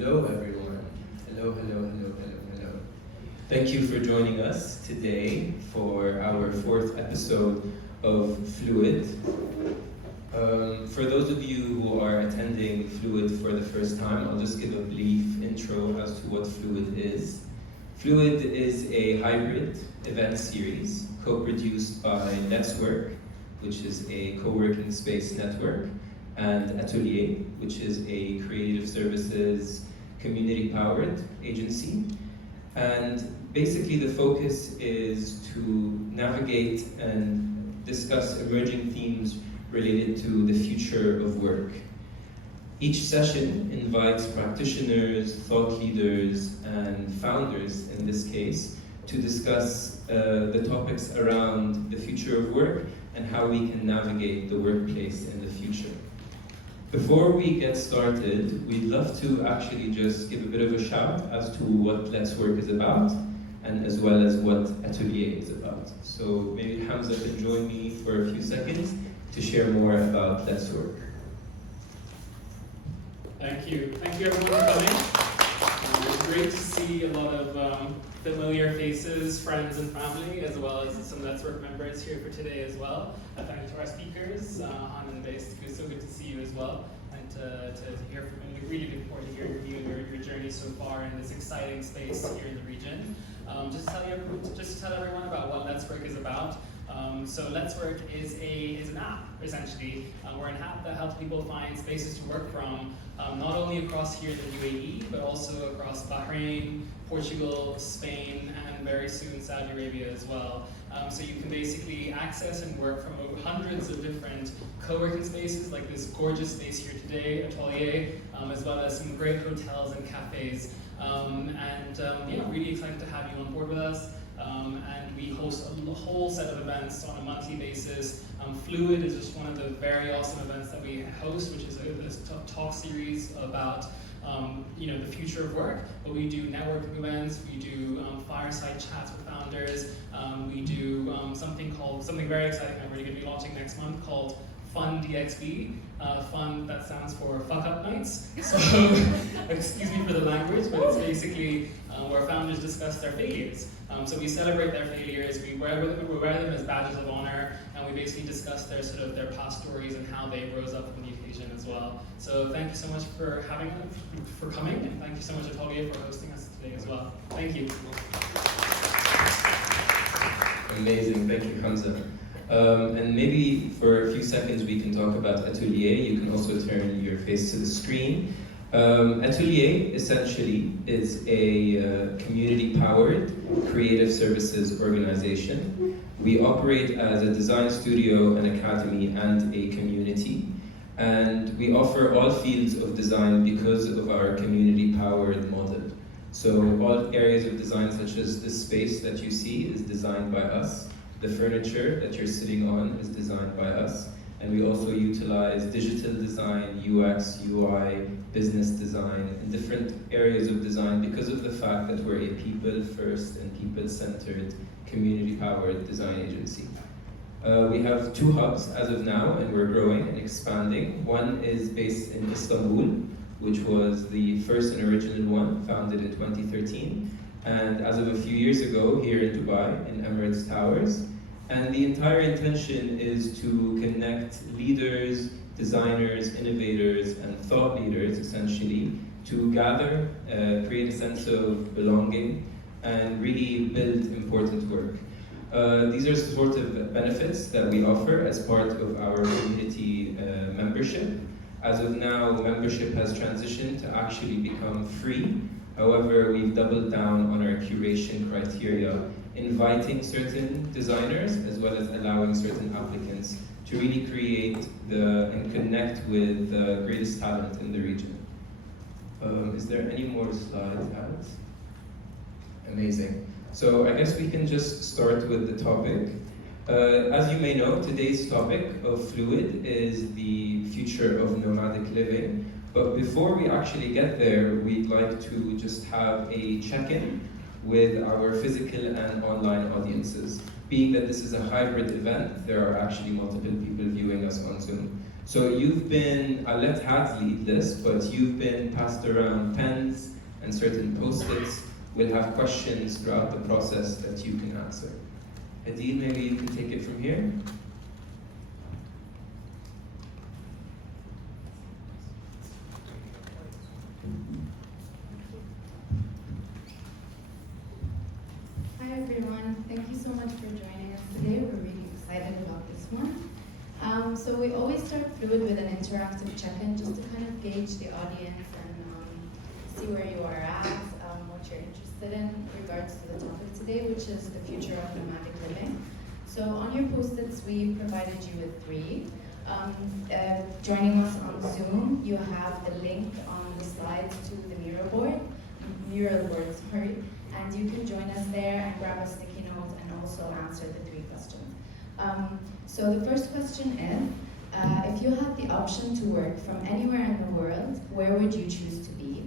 Hello everyone. Hello. Thank you for joining us today for our fourth episode of Fluid. For those of you who are attending Fluid for the first time, I'll just give a brief intro as to what Fluid is. Fluid is a hybrid event series co-produced by LetsWork, which is a co-working space network, and ATÖLYE, which is a creative services community-powered agency. And basically the focus is to navigate and discuss emerging themes related to the future of work. Each session invites practitioners, thought leaders, and founders, in this case, to discuss the topics around the future of work and how we can navigate the workplace in the future. Before we get started, we'd love to actually just give a bit of a shout as to what LetsWork is about, and as well as what ATÖLYE is about. So maybe Hamza can join me for a few seconds to share more about LetsWork. Thank you everyone for coming. It's great to see a lot of familiar faces, friends and family, as well as some LetsWork members here for today as well. Thank you to our speakers, Aahan and Bass. It's so good to see you as well, and to hear from you. We really look forward to hearing from you your journey so far in this exciting space here in the region. Just to tell everyone about what LetsWork is about. So LetsWork is an app, essentially. We're an app that helps people find spaces to work from, not only across here in the UAE, but also across Bahrain, Portugal, Spain, and very soon Saudi Arabia as well. So you can basically access and work from hundreds of different co-working spaces, like this gorgeous space here today, ATÖLYE, as well as some great hotels and cafes. Really excited to have you on board with us. And we host a whole set of events on a monthly basis. Fluid is just one of the very awesome events that we host, which is a talk series about the future of work. But we do networking events, we do fireside chats with founders, we do something very exciting that we're going to be launching next month called Fun DXB. Fun, that stands for fuck up nights. So, excuse me for the language, but it's basically where founders discuss their failures. So we celebrate their failures, we wear them as badges of honor, and we basically discuss their past stories and how they rose up from the occasion as well. So thank you so much for coming, and thank you so much ATÖLYE for hosting us today as well. Thank you. Amazing, thank you, Hamza. And maybe for a few seconds we can talk about ATÖLYE. You can also turn your face to the screen. ATÖLYE essentially is a community-powered creative services organization. We operate as a design studio, an academy, and a community. And we offer all fields of design because of our community-powered model. So all areas of design, such as this space that you see, is designed by us. The furniture that you're sitting on is designed by us. And we also utilize digital design, UX, UI, business design, and different areas of design because of the fact that we're a people-first and people-centered, community-powered design agency. We have 2 hubs as of now, and we're growing and expanding. One is based in Istanbul, which was the first and original one, founded in 2013. And as of a few years ago, here in Dubai, in Emirates Towers. And the entire intention is to connect leaders, designers, innovators, and thought leaders, essentially, to gather, create a sense of belonging, and really build important work. These are sort of benefits that we offer as part of our community membership. As of now, membership has transitioned to actually become free. However, we've doubled down on our curation criteria, inviting certain designers as well as allowing certain applicants to really create and connect with the greatest talent in the region. Is there any more slides, Alex? Amazing. So I guess we can just start with the topic. As you may know, today's topic of Fluid is the future of nomadic living. But before we actually get there, we'd like to just have a check-in with our physical and online audiences. Being that this is a hybrid event, there are actually multiple people viewing us on Zoom. So you've been, I'll let Had lead this, but you've been passed around pens and certain post-its. We'll have questions throughout the process that you can answer. Adil, maybe you can take it from here. Hi everyone, thank you so much for joining us today. We're really excited about this one. So we always start fluid with an interactive check-in just to kind of gauge the audience and see where you are at, what you're interested in regards to the topic today, which is the future of nomadic living. So on your post-its, we provided you with 3. Joining us on Zoom, you have the link on the slides to the mural board, and you can join us there and grab a sticky note and also answer the 3 questions. So the first question is, if you had the option to work from anywhere in the world, where would you choose to be?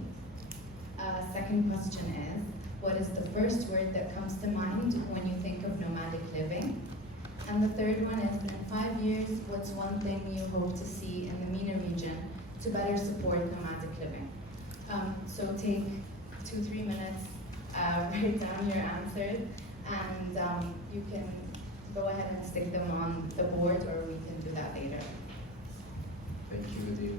Second question is, what is the first word that comes to mind when you think of nomadic living? And the third one is, in 5 years, what's one thing you hope to see in the MENA region to better support nomadic living? So take 2-3 minutes, write down your answers, and you can go ahead and stick them on the board, or we can do that later. Thank you, Adil.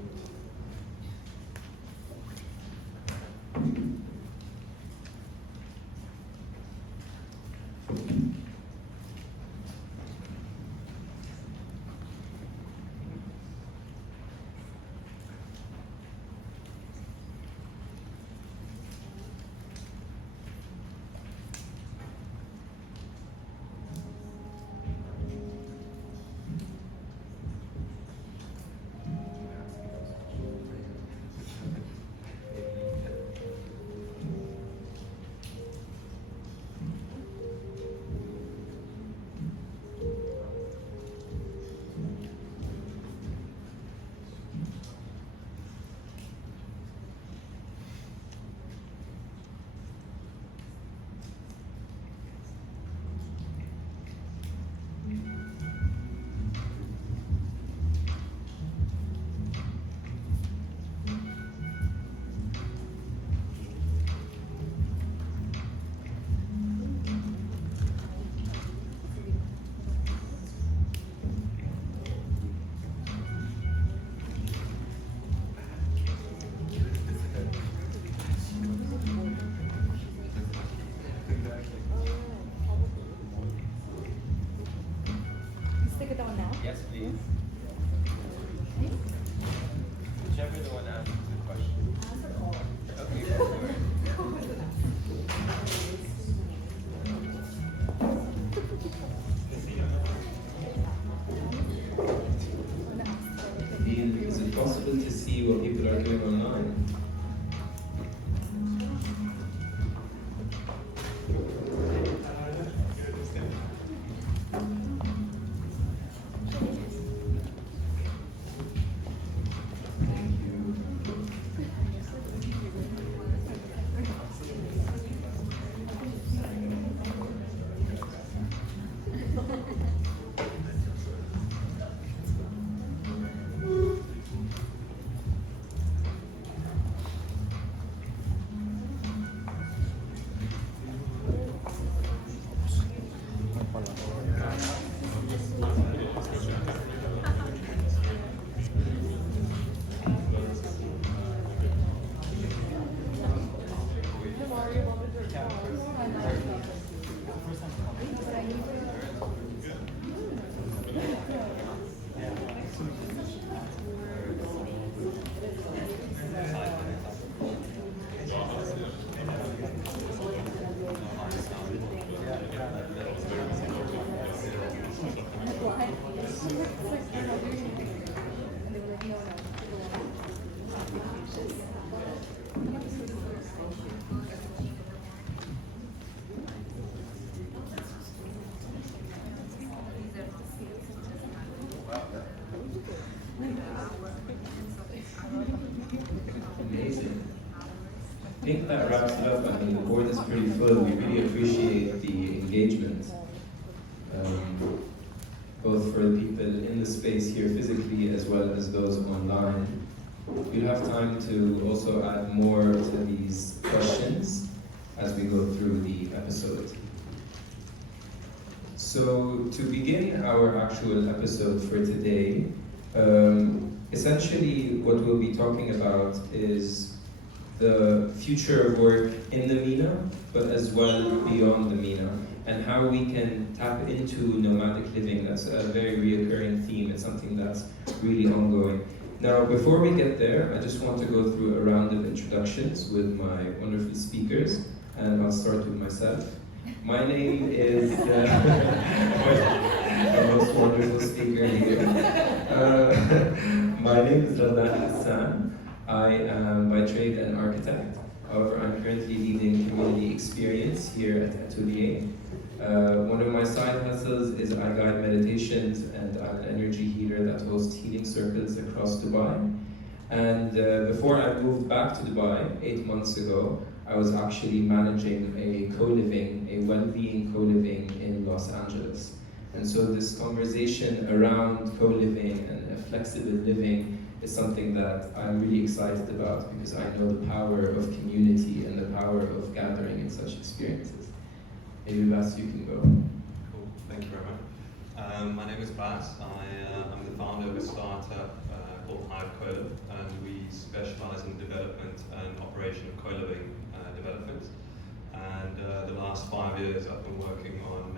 Stick it on now. Yes, please. Whichever the one answers the question. Answer all. Okay, sure. Is it possible to see what people are doing online? Amazing. I think that wraps it up. I mean, the board is pretty full. We really appreciate the engagement. both for the people in the space here physically as well as those online. We'll have time to also add more to these questions as we go through the episode. So to begin our actual episode for today, essentially what we'll be talking about is the future of work in the MENA, but as well beyond the MENA, and how we can tap into nomadic living. That's a very reoccurring theme. It's something that's really ongoing. Now, before we get there, I just want to go through a round of introductions with my wonderful speakers, and I'll start with myself. My name is the most wonderful speaker here. My name is Raghdan Hassan. I am by trade an architect. However, I'm currently leading Community Experience here at ATÖLYE. One of my side hustles is I guide meditations, and I'm an energy healer that hosts healing circles across Dubai. And before I moved back to Dubai 8 months ago, I was actually managing a co-living, a well-being co-living in Los Angeles. And so this conversation around co-living and flexible living is something that I'm really excited about, because I know the power of community and the power of gathering in such experiences. Maybe Bass, you can go. Cool, thank you very much. My name is Bass. I'm the founder of a startup called Hive Coliv, and we specialize in development and operation of co-living developments. And the last 5 years I've been working on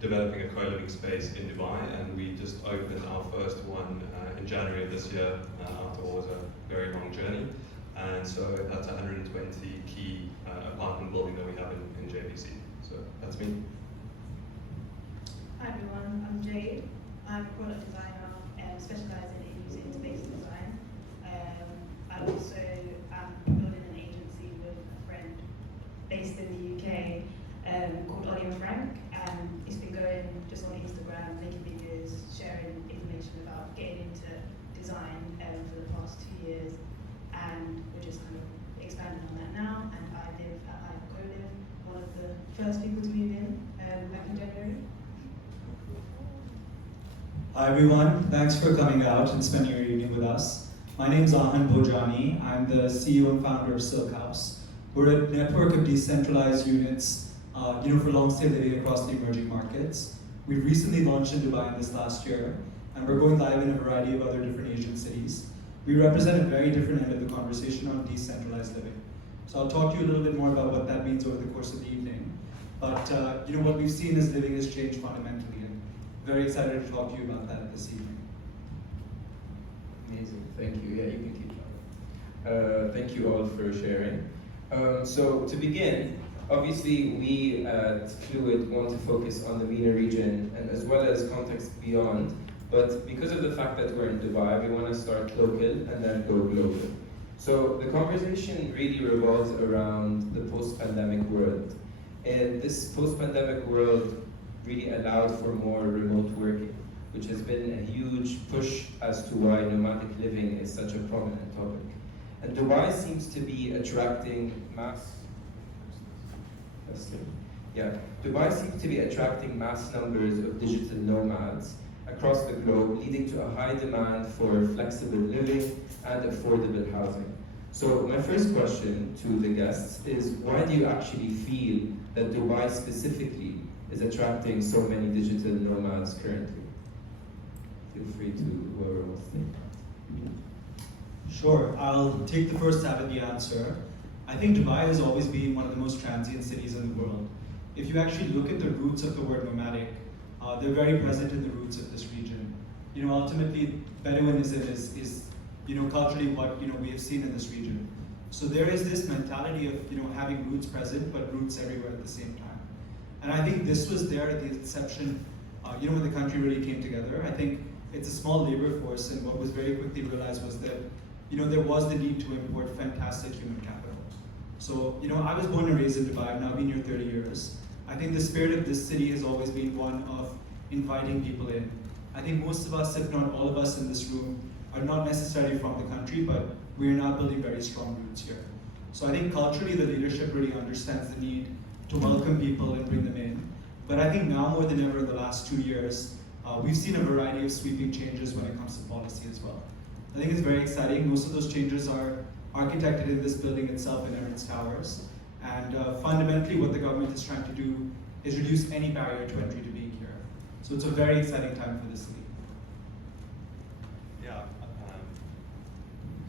developing a co-living space in Dubai, and we just opened our first one in January of this year after what was a very long journey. And so that's a 120 key apartment building that we have in JBC. So that's me. Hi everyone, I'm Jade. I'm a product designer and specialising in using space design. I also am building an agency with a friend based in the UK called Olly&Franc, and it's been going just on Instagram, making videos, sharing information about getting into design for the past 2 years, and we're just kind of expanding on that now. And I live at Hive Coliv, one of the first people to move in back in January. Hi everyone, thanks for coming out and spending your evening with us. My name is Aahan Bhojani. I'm the CEO and founder of Silkhaus. We're a network of decentralized units for long-stay living across the emerging markets. We've recently launched in Dubai in this last year, and we're going live in a variety of other different Asian cities. We represent a very different end of the conversation on decentralized living. So I'll talk to you a little bit more about what that means over the course of the evening. But what we've seen is living has changed fundamentally, and very excited to talk to you about that this evening. Amazing, thank you. Yeah, you can keep going. Thank you all for sharing. So to begin, obviously we at Fluid want to focus on the MENA region and as well as context beyond, but because of the fact that we're in Dubai, we want to start local and then go global. So the conversation really revolves around the post-pandemic world. And this post-pandemic world really allowed for more remote working, which has been a huge push as to why nomadic living is such a prominent topic. And Dubai seems to be attracting mass numbers of digital nomads across the globe, leading to a high demand for flexible living and affordable housing. So my first question to the guests is, why do you actually feel that Dubai specifically is attracting so many digital nomads currently? Feel free to whoever wants to. Sure, I'll take the first stab at the answer. I think Dubai has always been one of the most transient cities in the world. If you actually look at the roots of the word nomadic, they're very present in the roots of this region. Ultimately, Bedouinism is culturally what we have seen in this region. So there is this mentality of having roots present, but roots everywhere at the same time. And I think this was there at the inception, when the country really came together. I think it's a small labor force, and what was very quickly realized was that there was the need to import fantastic human capital. So I was born and raised in Dubai. I've now been here 30 years. I think the spirit of this city has always been one of inviting people in. I think most of us, if not all of us in this room, are not necessarily from the country, but we are now building very strong roots here. So I think culturally the leadership really understands the need to welcome people and bring them in. But I think now more than ever in the last 2 years, we've seen a variety of sweeping changes when it comes to policy as well. I think it's very exciting. Most of those changes are architected in this building itself in Emirates Towers. And fundamentally what the government is trying to do is reduce any barrier to entry to being here. So it's a very exciting time for the city. Yeah.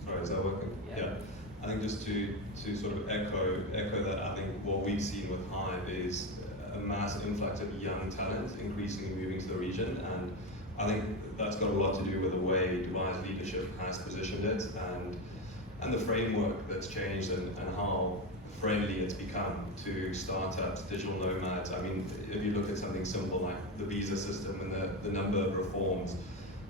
Sorry, is that working? Yeah. I think just to sort of echo that, I think what we've seen with Hive is a mass influx of young talent increasingly moving to the region, and I think that's got a lot to do with the way Dubai's leadership has positioned it and the framework that's changed and how friendly it's become to startups, digital nomads. I mean, if you look at something simple like the visa system and the number of reforms,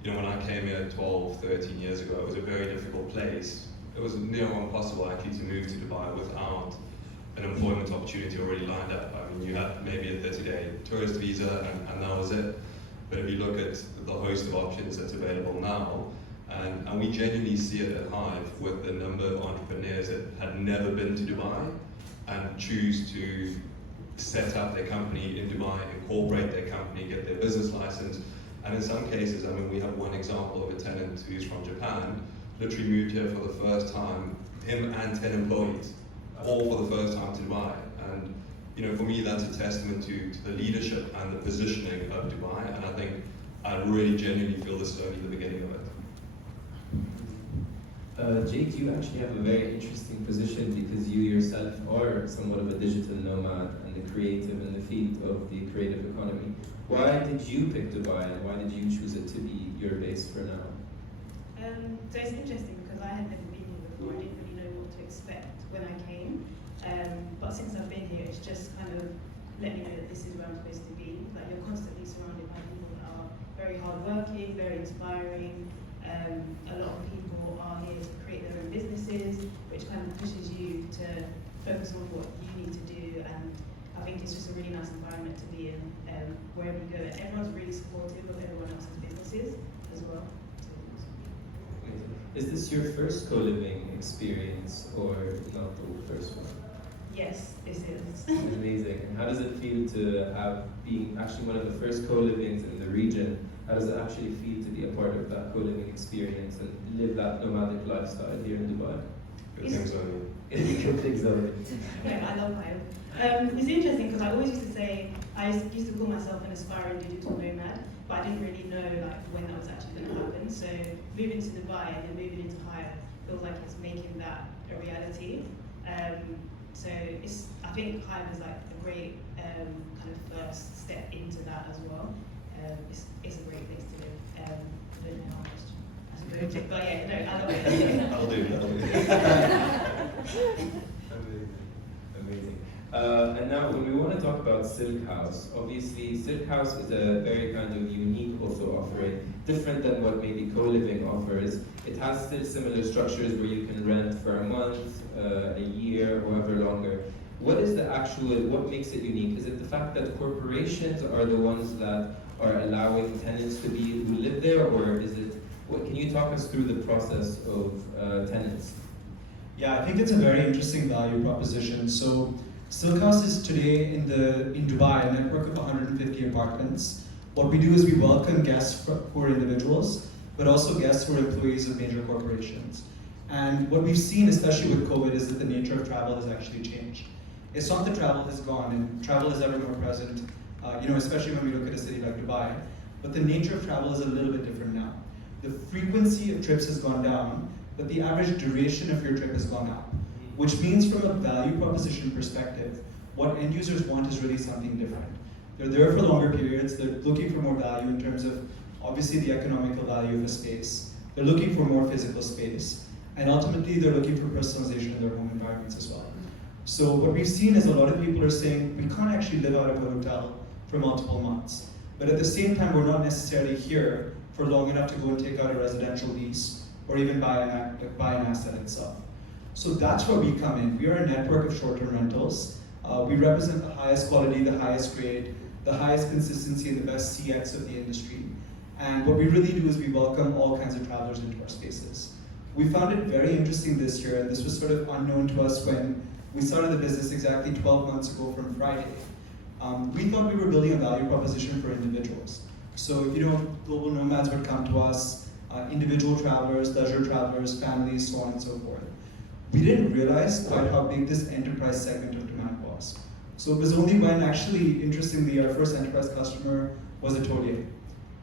you know, when I came here 12, 13 years ago, it was a very difficult place. It was near impossible actually to move to Dubai without an employment opportunity already lined up. I mean, you had maybe a 30-day tourist visa and that was it. But if you look at the host of options that's available now, and we genuinely see it at Hive with the number of entrepreneurs that had never been to Dubai and choose to set up their company in Dubai, incorporate their company, get their business license. And in some cases, I mean, we have one example of a tenant who's from Japan, literally moved here for the first time, him and 10 employees, all for the first time to Dubai. And you know, for me, that's a testament to the leadership and the positioning of Dubai. And I think I really genuinely feel this is only the beginning of it. Jade, you actually have a very interesting position because you yourself are somewhat of a digital nomad and the creative in the field of the creative economy. Why did you pick Dubai and why did you choose it to be your base for now? So it's interesting because I had never been here before. I didn't really know what to expect when I came. But since I've been here, it's just kind of let me know that this is where I'm supposed to be. Like, you're constantly surrounded by people that are very hardworking, very inspiring. A lot of people are here to create their own businesses, which kind of pushes you to focus on what you need to do. And I think it's just a really nice environment to be in wherever you go. Everyone's really supportive of everyone else's businesses as well. Is this your first co-living experience or not the first one? Yes, this is. Amazing. And how does it feel to have been actually one of the first co-livings in the region? How does it actually feel to be a part of that co-living experience and live that nomadic lifestyle here in Dubai? Good things only. Good things only. Yeah, I love Hive. It's interesting because I always used to say, I used to call myself an aspiring digital nomad, but I didn't really know like when that was actually going to happen. So moving to Dubai and then moving into Hive feels like it's making that a reality. So I think Hive is like a great kind of first step into that as well. It's a great place to live. I don't know how much as a project, but yeah, no, I love it. I'll do. Amazing. And now when we want to talk about Silkhaus, obviously Silkhaus is a very kind of unique also offering, different than what maybe co-living offers. It has still similar structures where you can rent for a month, a year, or ever longer. What is what makes it unique? Is it the fact that corporations are the ones that are allowing tenants to be who live there, or is it, can you talk us through the process of tenants? Yeah, I think it's a very interesting value proposition. So Silkhaus is today in Dubai, a network of 150 apartments. What we do is we welcome guests who are individuals, but also guests who are employees of major corporations. And what we've seen, especially with COVID, is that the nature of travel has actually changed. It's not that travel has gone, and travel is ever more present, especially when we look at a city like Dubai, but the nature of travel is a little bit different now. The frequency of trips has gone down, but the average duration of your trip has gone up, which means from a value proposition perspective, what end users want is really something different. They're there for longer periods, they're looking for more value in terms of obviously the economical value of a space. They're looking for more physical space, and ultimately they're looking for personalization in their home environments as well. So what we've seen is a lot of people are saying, we can't actually live out of a hotel for multiple months. But at the same time, we're not necessarily here for long enough to go and take out a residential lease or even buy an asset itself. So that's where we come in. We are a network of short-term rentals. We represent the highest quality, the highest grade, the highest consistency, and the best CX of the industry. And what we really do is we welcome all kinds of travelers into our spaces. We found it very interesting this year, and this was sort of unknown to us when we started the business exactly 12 months ago from Friday. We thought we were building a value proposition for individuals. So, global nomads would come to us, individual travelers, leisure travelers, families, so on and so forth. We didn't realize quite how big this enterprise segment of demand was. So it was only when, actually, interestingly, our first enterprise customer was ATÖLYE,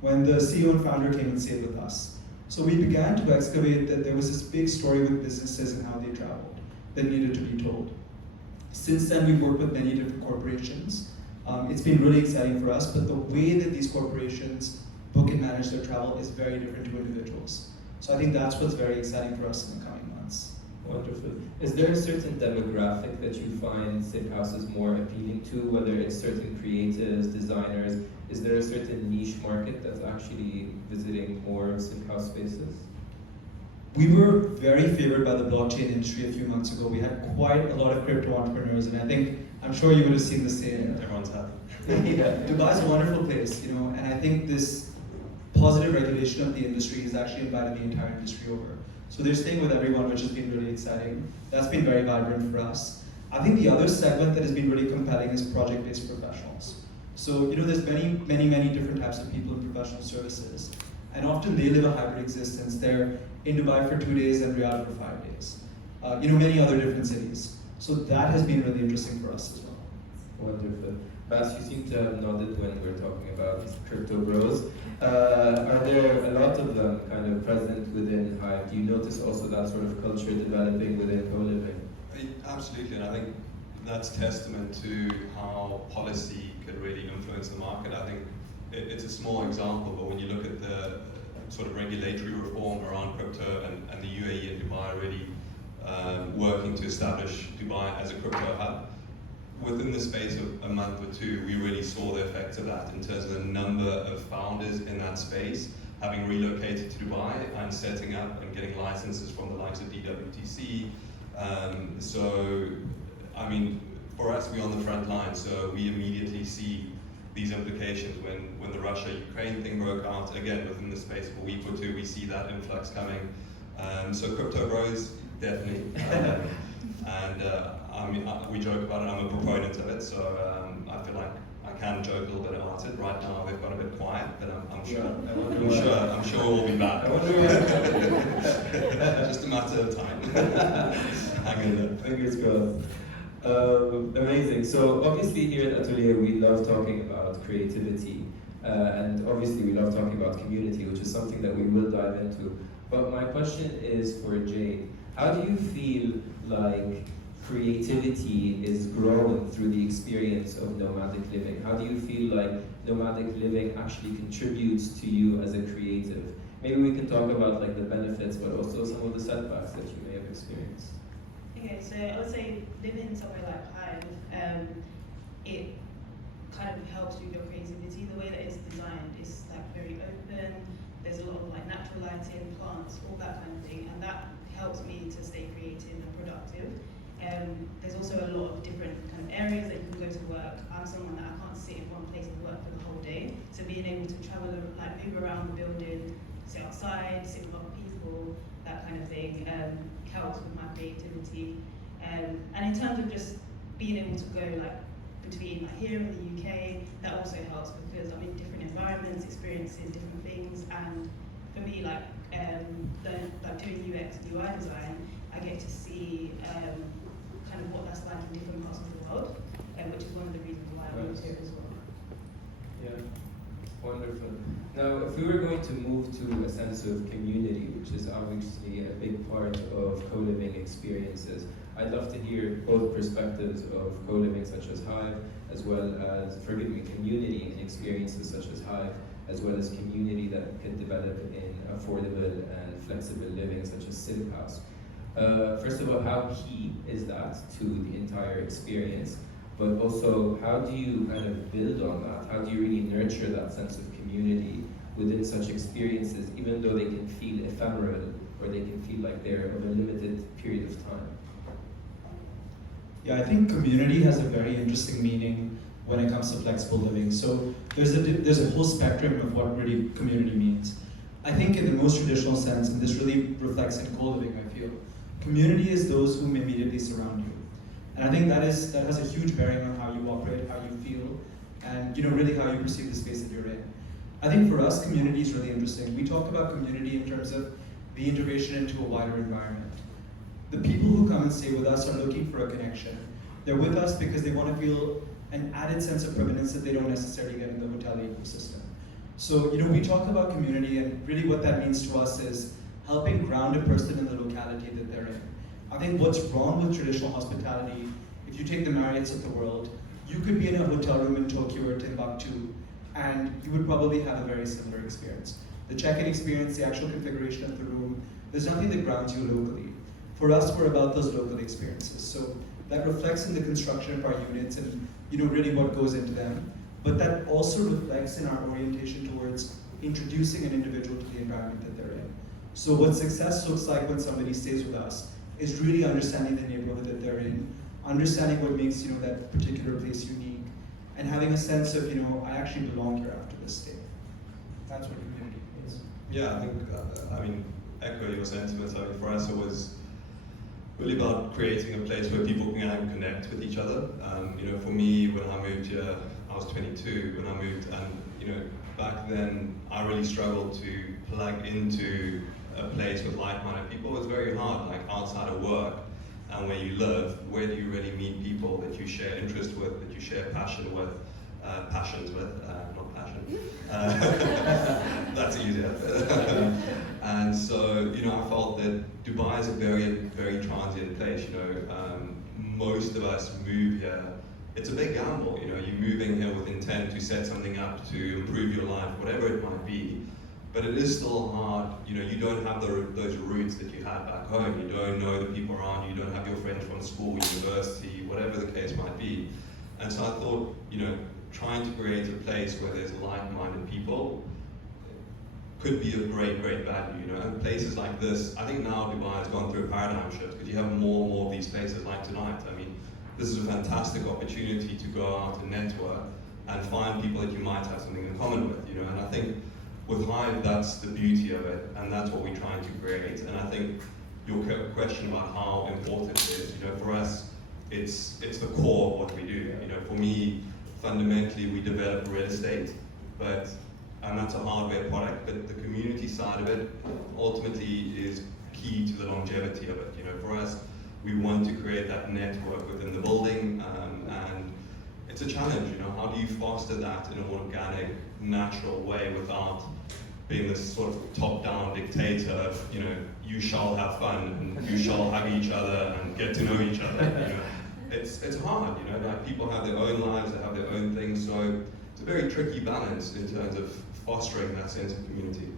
when the CEO and founder came and stayed with us. So we began to excavate that there was this big story with businesses and how they traveled that needed to be told. Since then, we've worked with many different corporations. It's been really exciting for us, but the way that these corporations book and manage their travel is very different to individuals. So I think that's what's very exciting for us in the coming months. Wonderful. Is there a certain demographic that you find Silkhaus is more appealing to, whether it's certain creatives, designers? Is there a certain niche market that's actually visiting more Silkhaus spaces? We were very favored by the blockchain industry a few months ago. We had quite a lot of crypto entrepreneurs, and I'm sure you would have seen the same. Everyone's happy. Yeah, Dubai is a wonderful place, and I think this positive regulation of the industry has actually invited the entire industry over. So they're staying with everyone, which has been really exciting. That's been very vibrant for us. I think the other segment that has been really compelling is project-based professionals. So, there's many different types of people in professional services. And often they live a hybrid existence. They're in Dubai for 2 days and Riyadh for 5 days. Many other different cities. So that has been really interesting for us as well. Wonderful. Bass, you seem to have nodded when we're talking about crypto bros. Are there a lot of them kind of present within Hive? Do you notice also that sort of culture developing within co-living? Absolutely, and I think that's testament to how policy could really influence the market. I think it's a small example, but when you look at the sort of regulatory reform around crypto and the UAE and Dubai really working to establish Dubai as a crypto hub, within the space of a month or two, we really saw the effects of that in terms of the number of founders in that space having relocated to Dubai and setting up and getting licenses from the likes of DWTC. For us, we're on the front line, so we immediately see these implications when the Russia-Ukraine thing broke out. Again, within the space of a week or two, we see that influx coming. So crypto grows, definitely. We joke about it, I'm a proponent of it, so I feel like I can joke a little bit about it. Right now they've got a bit quiet, but I'm sure we'll be back. Just a matter of time. Hang in there. Fingers crossed. Amazing. So obviously here at ATÖLYE we love talking about creativity, and obviously we love talking about community, which is something that we will dive into. But my question is for Jade. How do you feel like creativity is growing through the experience of nomadic living? How do you feel like nomadic living actually contributes to you as a creative? Maybe we can talk about like the benefits, but also some of the setbacks that you may have experienced. Okay, so I would say living somewhere like Hive, it kind of helps with your creativity. The way that it's designed is like very open. There's a lot of like natural lighting, plants, all that kind of thing, and that helps me to stay creative and productive. There's also a lot of different kind of areas that you can go to work. I'm someone that I can't sit in one place and work for the whole day. So being able to travel, like move around the building, sit outside, sit with other people, that kind of thing, helps with my creativity. And in terms of just being able to go like between like here and the UK, that also helps because I'm in different environments, experiencing different things, and for me like doing UX and UI design, I get to see kind of what that's like in different parts of the world, which is one of the reasons why I moved here as well. Yeah, wonderful. Now, if we were going to move to a sense of community, which is obviously a big part of co-living experiences, I'd love to hear both perspectives of co-living such as Hive, as well as, community and experiences such as Hive, as well as community that can develop in affordable and flexible living such as Silkhaus. First of all, how key is that to the entire experience? But also, how do you kind of build on that? How do you really nurture that sense of community within such experiences, even though they can feel ephemeral or they can feel like they're of a limited period of time? Yeah, I think community has a very interesting meaning when it comes to flexible living. So there's a whole spectrum of what really community means. I think in the most traditional sense, and this really reflects in co-living, I feel, community is those who immediately surround you. And I think that has a huge bearing on how you operate, how you feel, and really how you perceive the space that you're in. I think for us, community is really interesting. We talk about community in terms of the integration into a wider environment. The people who come and stay with us are looking for a connection. They're with us because they want to feel an added sense of permanence that they don't necessarily get in the hotel ecosystem. So, we talk about community, and really what that means to us is helping ground a person in the locality that they're in. I think what's wrong with traditional hospitality, if you take the Marriotts of the world, you could be in a hotel room in Tokyo or Timbuktu, and you would probably have a very similar experience. The check-in experience, the actual configuration of the room, there's nothing that grounds you locally. For us, we're about those local experiences. So that reflects in the construction of our units and really what goes into them. But that also reflects in our orientation towards introducing an individual to the environment that they're in. So what success looks like when somebody stays with us is really understanding the neighborhood that they're in, understanding what makes that particular place unique, and having a sense of I actually belong here after this stay. That's what community is. Yeah, I think echo your sentiments. I mean, for us, it was really about creating a place where people can connect with each other. For me, when I moved here, I was 22 when I moved, and back then I really struggled to plug into a place with like-minded people. It was very hard, like outside of work and where you live. Where do you really meet people that you share interest with, that you share passions with, not passion. That's easier. And so, I felt that Dubai is a very, very transient place. Most of us move here. It's a big gamble. You're moving here with intent to set something up to improve your life, whatever it might be. But it is still hard. You don't have those roots that you had back home. You don't know the people around you. You don't have your friends from school, university, whatever the case might be. And so I thought, trying to create a place where there's like-minded people could be of great, great value. And places like this, I think now Dubai has gone through a paradigm shift because you have more and more of these places like tonight. I mean, this is a fantastic opportunity to go out and network and find people that you might have something in common with. And I think with Hive, that's the beauty of it, and that's what we're trying to create. And I think your question about how important it is, for us, it's the core of what we do. For me, fundamentally, we develop real estate, and that's a hardware product, but the community side of it ultimately is key to the longevity of it. For us, we want to create that network within the building, and it's a challenge. How do you foster that in an organic, natural way without being this sort of top-down dictator of, you shall have fun and you shall hug each other and get to know each other. It's hard. Like people have their own lives, they have their own things, so it's a very tricky balance in terms of fostering that sense of community.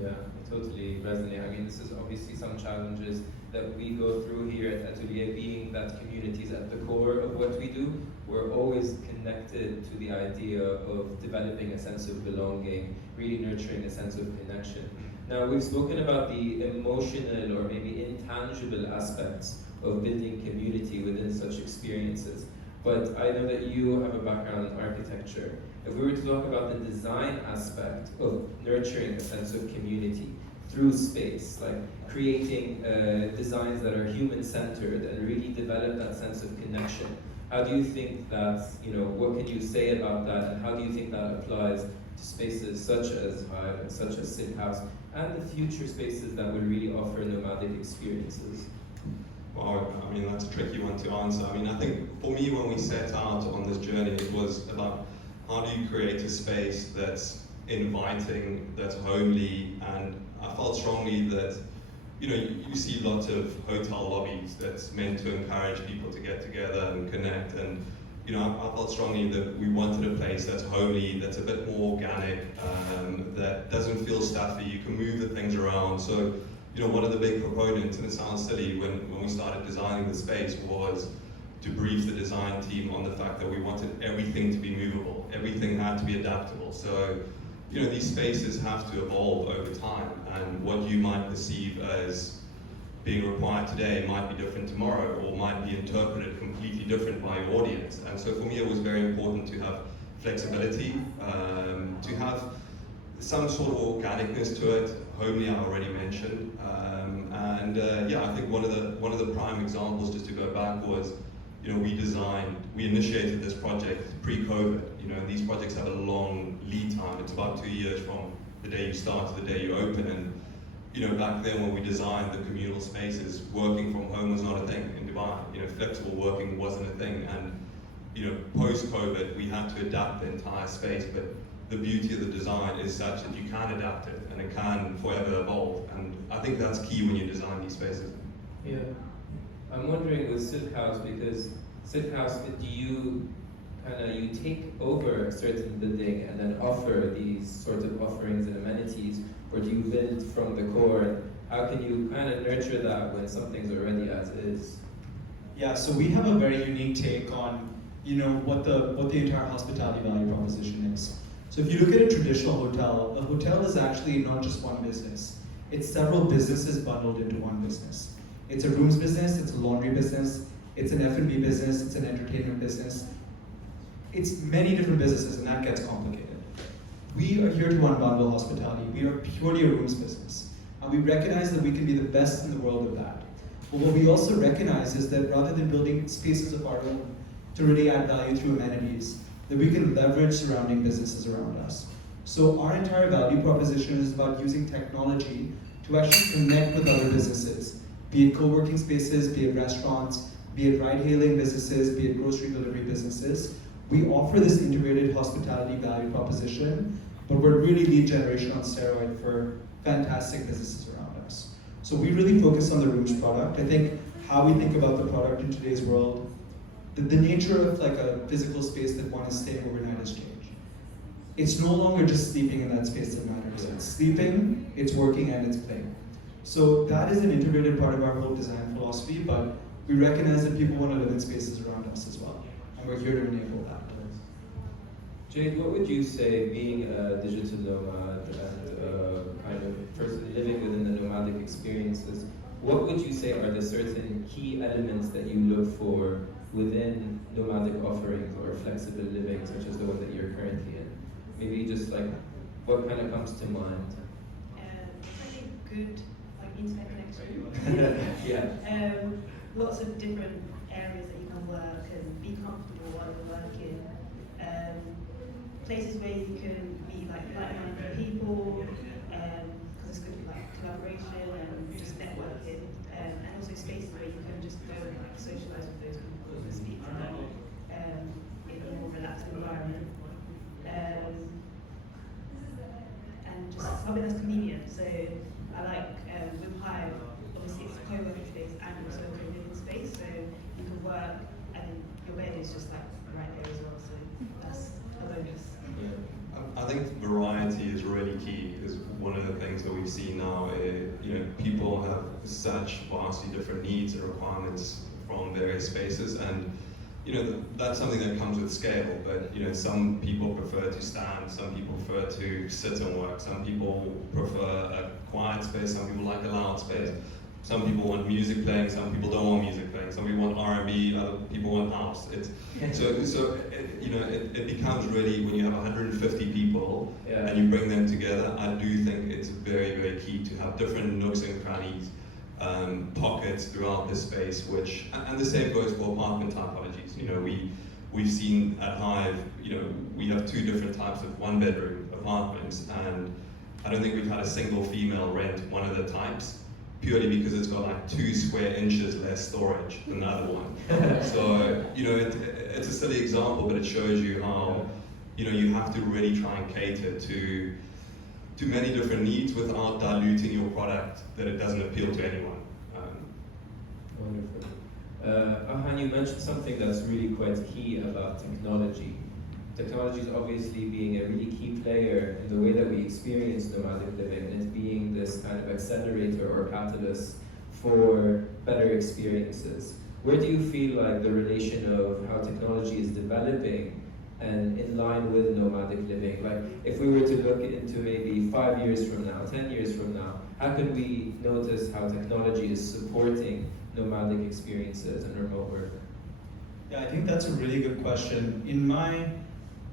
Yeah, I totally resonate. I mean, this is obviously some challenges that we go through here at ATÖLYE, being that community is at the core of what we do. We're always connected to the idea of developing a sense of belonging, really nurturing a sense of connection. Now, we've spoken about the emotional or maybe intangible aspects of building community within such experiences. But I know that you have a background in architecture. If we were to talk about the design aspect of nurturing a sense of community through space, like creating designs that are human-centered and really develop that sense of connection, how do you think that, what can you say about that, and how do you think that applies to spaces such as Hive and such as Silkhaus and the future spaces that will really offer nomadic experiences? Well, I mean, that's a tricky one to answer. I mean, I think for me, when we set out on this journey, it was about how do you create a space that's inviting, that's homely, and I felt strongly that, you see lots of hotel lobbies that's meant to encourage people to get together and connect, and I felt strongly that we wanted a place that's homely, that's a bit more organic, that doesn't feel stuffy, you can move the things around. So, one of the big proponents, and it sounds silly, when we started designing the space, was to brief the design team on the fact that we wanted everything to be movable, everything had to be adaptable. So, these spaces have to evolve over time, and what you might perceive as being required today might be different tomorrow, or might be interpreted completely different by your audience. And so for me, it was very important to have flexibility, to have some sort of organicness to it. Homely, I already mentioned, I think one of the prime examples, just to go back, was we initiated this project pre-COVID, and these projects have a long lead time. It's about 2 years from the day you start to the day you open. And back then when we designed the communal spaces, working from home was not a thing in Dubai. Flexible working wasn't a thing. And post-COVID, we had to adapt the entire space. But the beauty of the design is such that you can adapt it and it can forever evolve. And I think that's key when you design these spaces. Yeah. I'm wondering with Silkhaus, because Silkhaus, do you you take over a certain building and then offer these sort of offerings and amenities, or do you build from the core? How can you nurture that when something's already as is? Yeah, so we have a very unique take on what the entire hospitality value proposition is. So if you look at a traditional hotel, a hotel is actually not just one business. It's several businesses bundled into one business. It's a rooms business, it's a laundry business, it's an F&B business, it's an entertainment business. It's many different businesses, and that gets complicated. We are here to unbundle hospitality. We are purely a rooms business. And we recognize that we can be the best in the world of that. But what we also recognize is that rather than building spaces of our own to really add value through amenities, that we can leverage surrounding businesses around us. So our entire value proposition is about using technology to actually connect with other businesses, be it co-working spaces, be it restaurants, be it ride-hailing businesses, be it grocery delivery businesses. We offer this integrated hospitality value proposition, but we're really lead generation on steroid for fantastic businesses around us. So we really focus on the rooms product. I think how we think about the product in today's world, the nature of a physical space that one is staying overnight has changed. It's no longer just sleeping in that space that matters. It's sleeping, it's working, and it's playing. So that is an integrated part of our whole design philosophy, but we recognize that people want to live in spaces around us as well, and we're here to enable that. Jade, what would you say, being a digital nomad and person living within the nomadic experiences, what would you say are the certain key elements that you look for within nomadic offerings or flexible living, such as the one that you're currently in? Maybe just what comes to mind? Good internet connection. Yeah. Lots of different areas that you can work and be comfortable while you're working. Places where you can be like-minded people, because it's good for collaboration and just networking, and also spaces where you can just go and socialize with those people and speak to them in a more relaxed environment. And just something that's convenient. So I like with Hive, obviously it's a co-working space and also a co-living space, so you can work and your bed is just right there as well, so that's a bonus. I think variety is really key. Is one of the things that we've seen now. People have such vastly different needs and requirements from various spaces, and that's something that comes with scale. But some people prefer to stand, some people prefer to sit and work, some people prefer a quiet space, some people like a loud space. Some people want music playing, some people don't want music playing. Some people want R&B, other people want house. It becomes really, when you have 150 people and you bring them together, I do think it's very, very key to have different nooks and crannies, pockets throughout this space, and the same goes for apartment typologies. We've seen at Hive, we have 2 different types of 1-bedroom apartments, and I don't think we've had a single female rent one of the types, purely because it's got 2 square inches less storage than the other one. So, it's a silly example, but it shows you how, you have to really try and cater to many different needs without diluting your product that it doesn't appeal to anyone. Wonderful. Aahan, you mentioned something that's really quite key about technology. Technology is obviously being a really key player in the way that we experience nomadic living, and it's being this kind of accelerator or catalyst for better experiences. Where do you feel like the relation of how technology is developing and in line with nomadic living? Like, if we were to look into maybe 5 years from now, 10 years from now, how could we notice how technology is supporting nomadic experiences and remote work? Yeah, I think that's a really good question.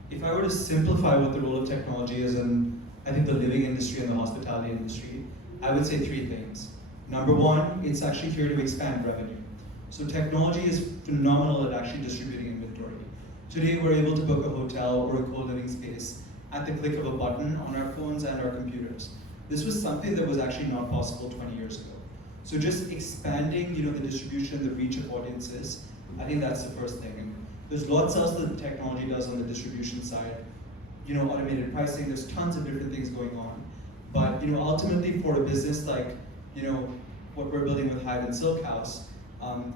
If I were to simplify what the role of technology is in, I think, the living industry and the hospitality industry, I would say 3 things. Number 1, it's actually here to expand revenue. So technology is phenomenal at actually distributing inventory. Today we're able to book a hotel or a co-living space at the click of a button on our phones and our computers. This was something that was actually not possible 20 years ago. So just expanding, the distribution, the reach of audiences, I think that's the first thing. And there's lots else that technology does on the distribution side. Automated pricing, there's tons of different things going on. But ultimately for a business like what we're building with Hive and Silkhaus,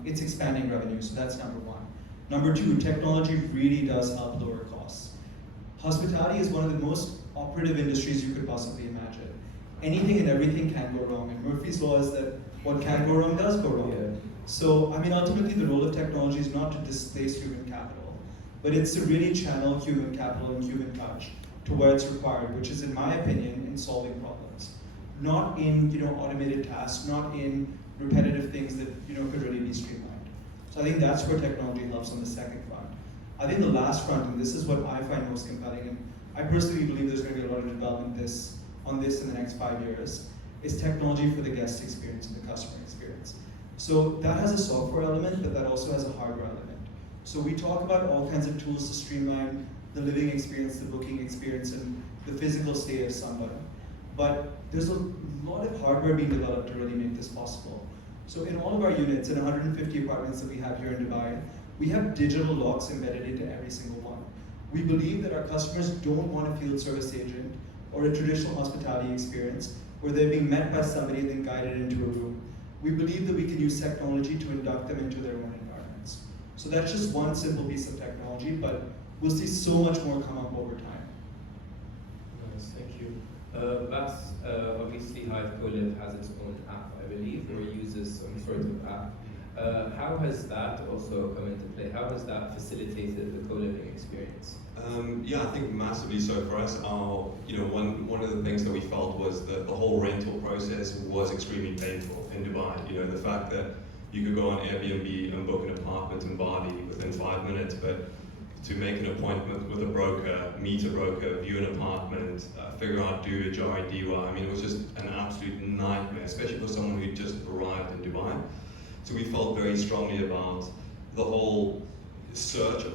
it's expanding revenue, so that's number one. Number two, technology really does help lower costs. Hospitality is one of the most operative industries you could possibly imagine. Anything and everything can go wrong, and Murphy's Law is that what can go wrong does go wrong. Yeah. So, ultimately the role of technology is not to displace human capital, but it's to really channel human capital and human touch to where it's required, which is, in my opinion, in solving problems. Not in automated tasks, not in repetitive things that could really be streamlined. So I think that's where technology helps on the second front. I think the last front, and this is what I find most compelling, and I personally believe there's going to be a lot of development on this in the next 5 years, is technology for the guest experience and the customer experience. So that has a software element, but that also has a hardware element. So we talk about all kinds of tools to streamline the living experience, the booking experience, and the physical stay of somebody. But there's a lot of hardware being developed to really make this possible. So in all of our units, in 150 apartments that we have here in Dubai, we have digital locks embedded into every single one. We believe that our customers don't want a field service agent or a traditional hospitality experience where they're being met by somebody and then guided into a room. We believe that we can use technology to induct them into their own environments. So that's just one simple piece of technology, but we'll see so much more come up over time. Nice, thank you. Bass, obviously Hive Coliv has its own app, I believe, or uses some sort of app. How has that also come into play? How has that facilitated the co-living experience? Yeah, I think massively so for us. One of the things that we felt was that the whole rental process was extremely painful in Dubai. The fact that you could go on Airbnb and book an apartment in Bali within 5 minutes, but to make an appointment with a broker, meet a broker, view an apartment, figure out do a Jari Diwa, it was just an absolute nightmare, especially for someone who just arrived in Dubai. So we felt very strongly about the whole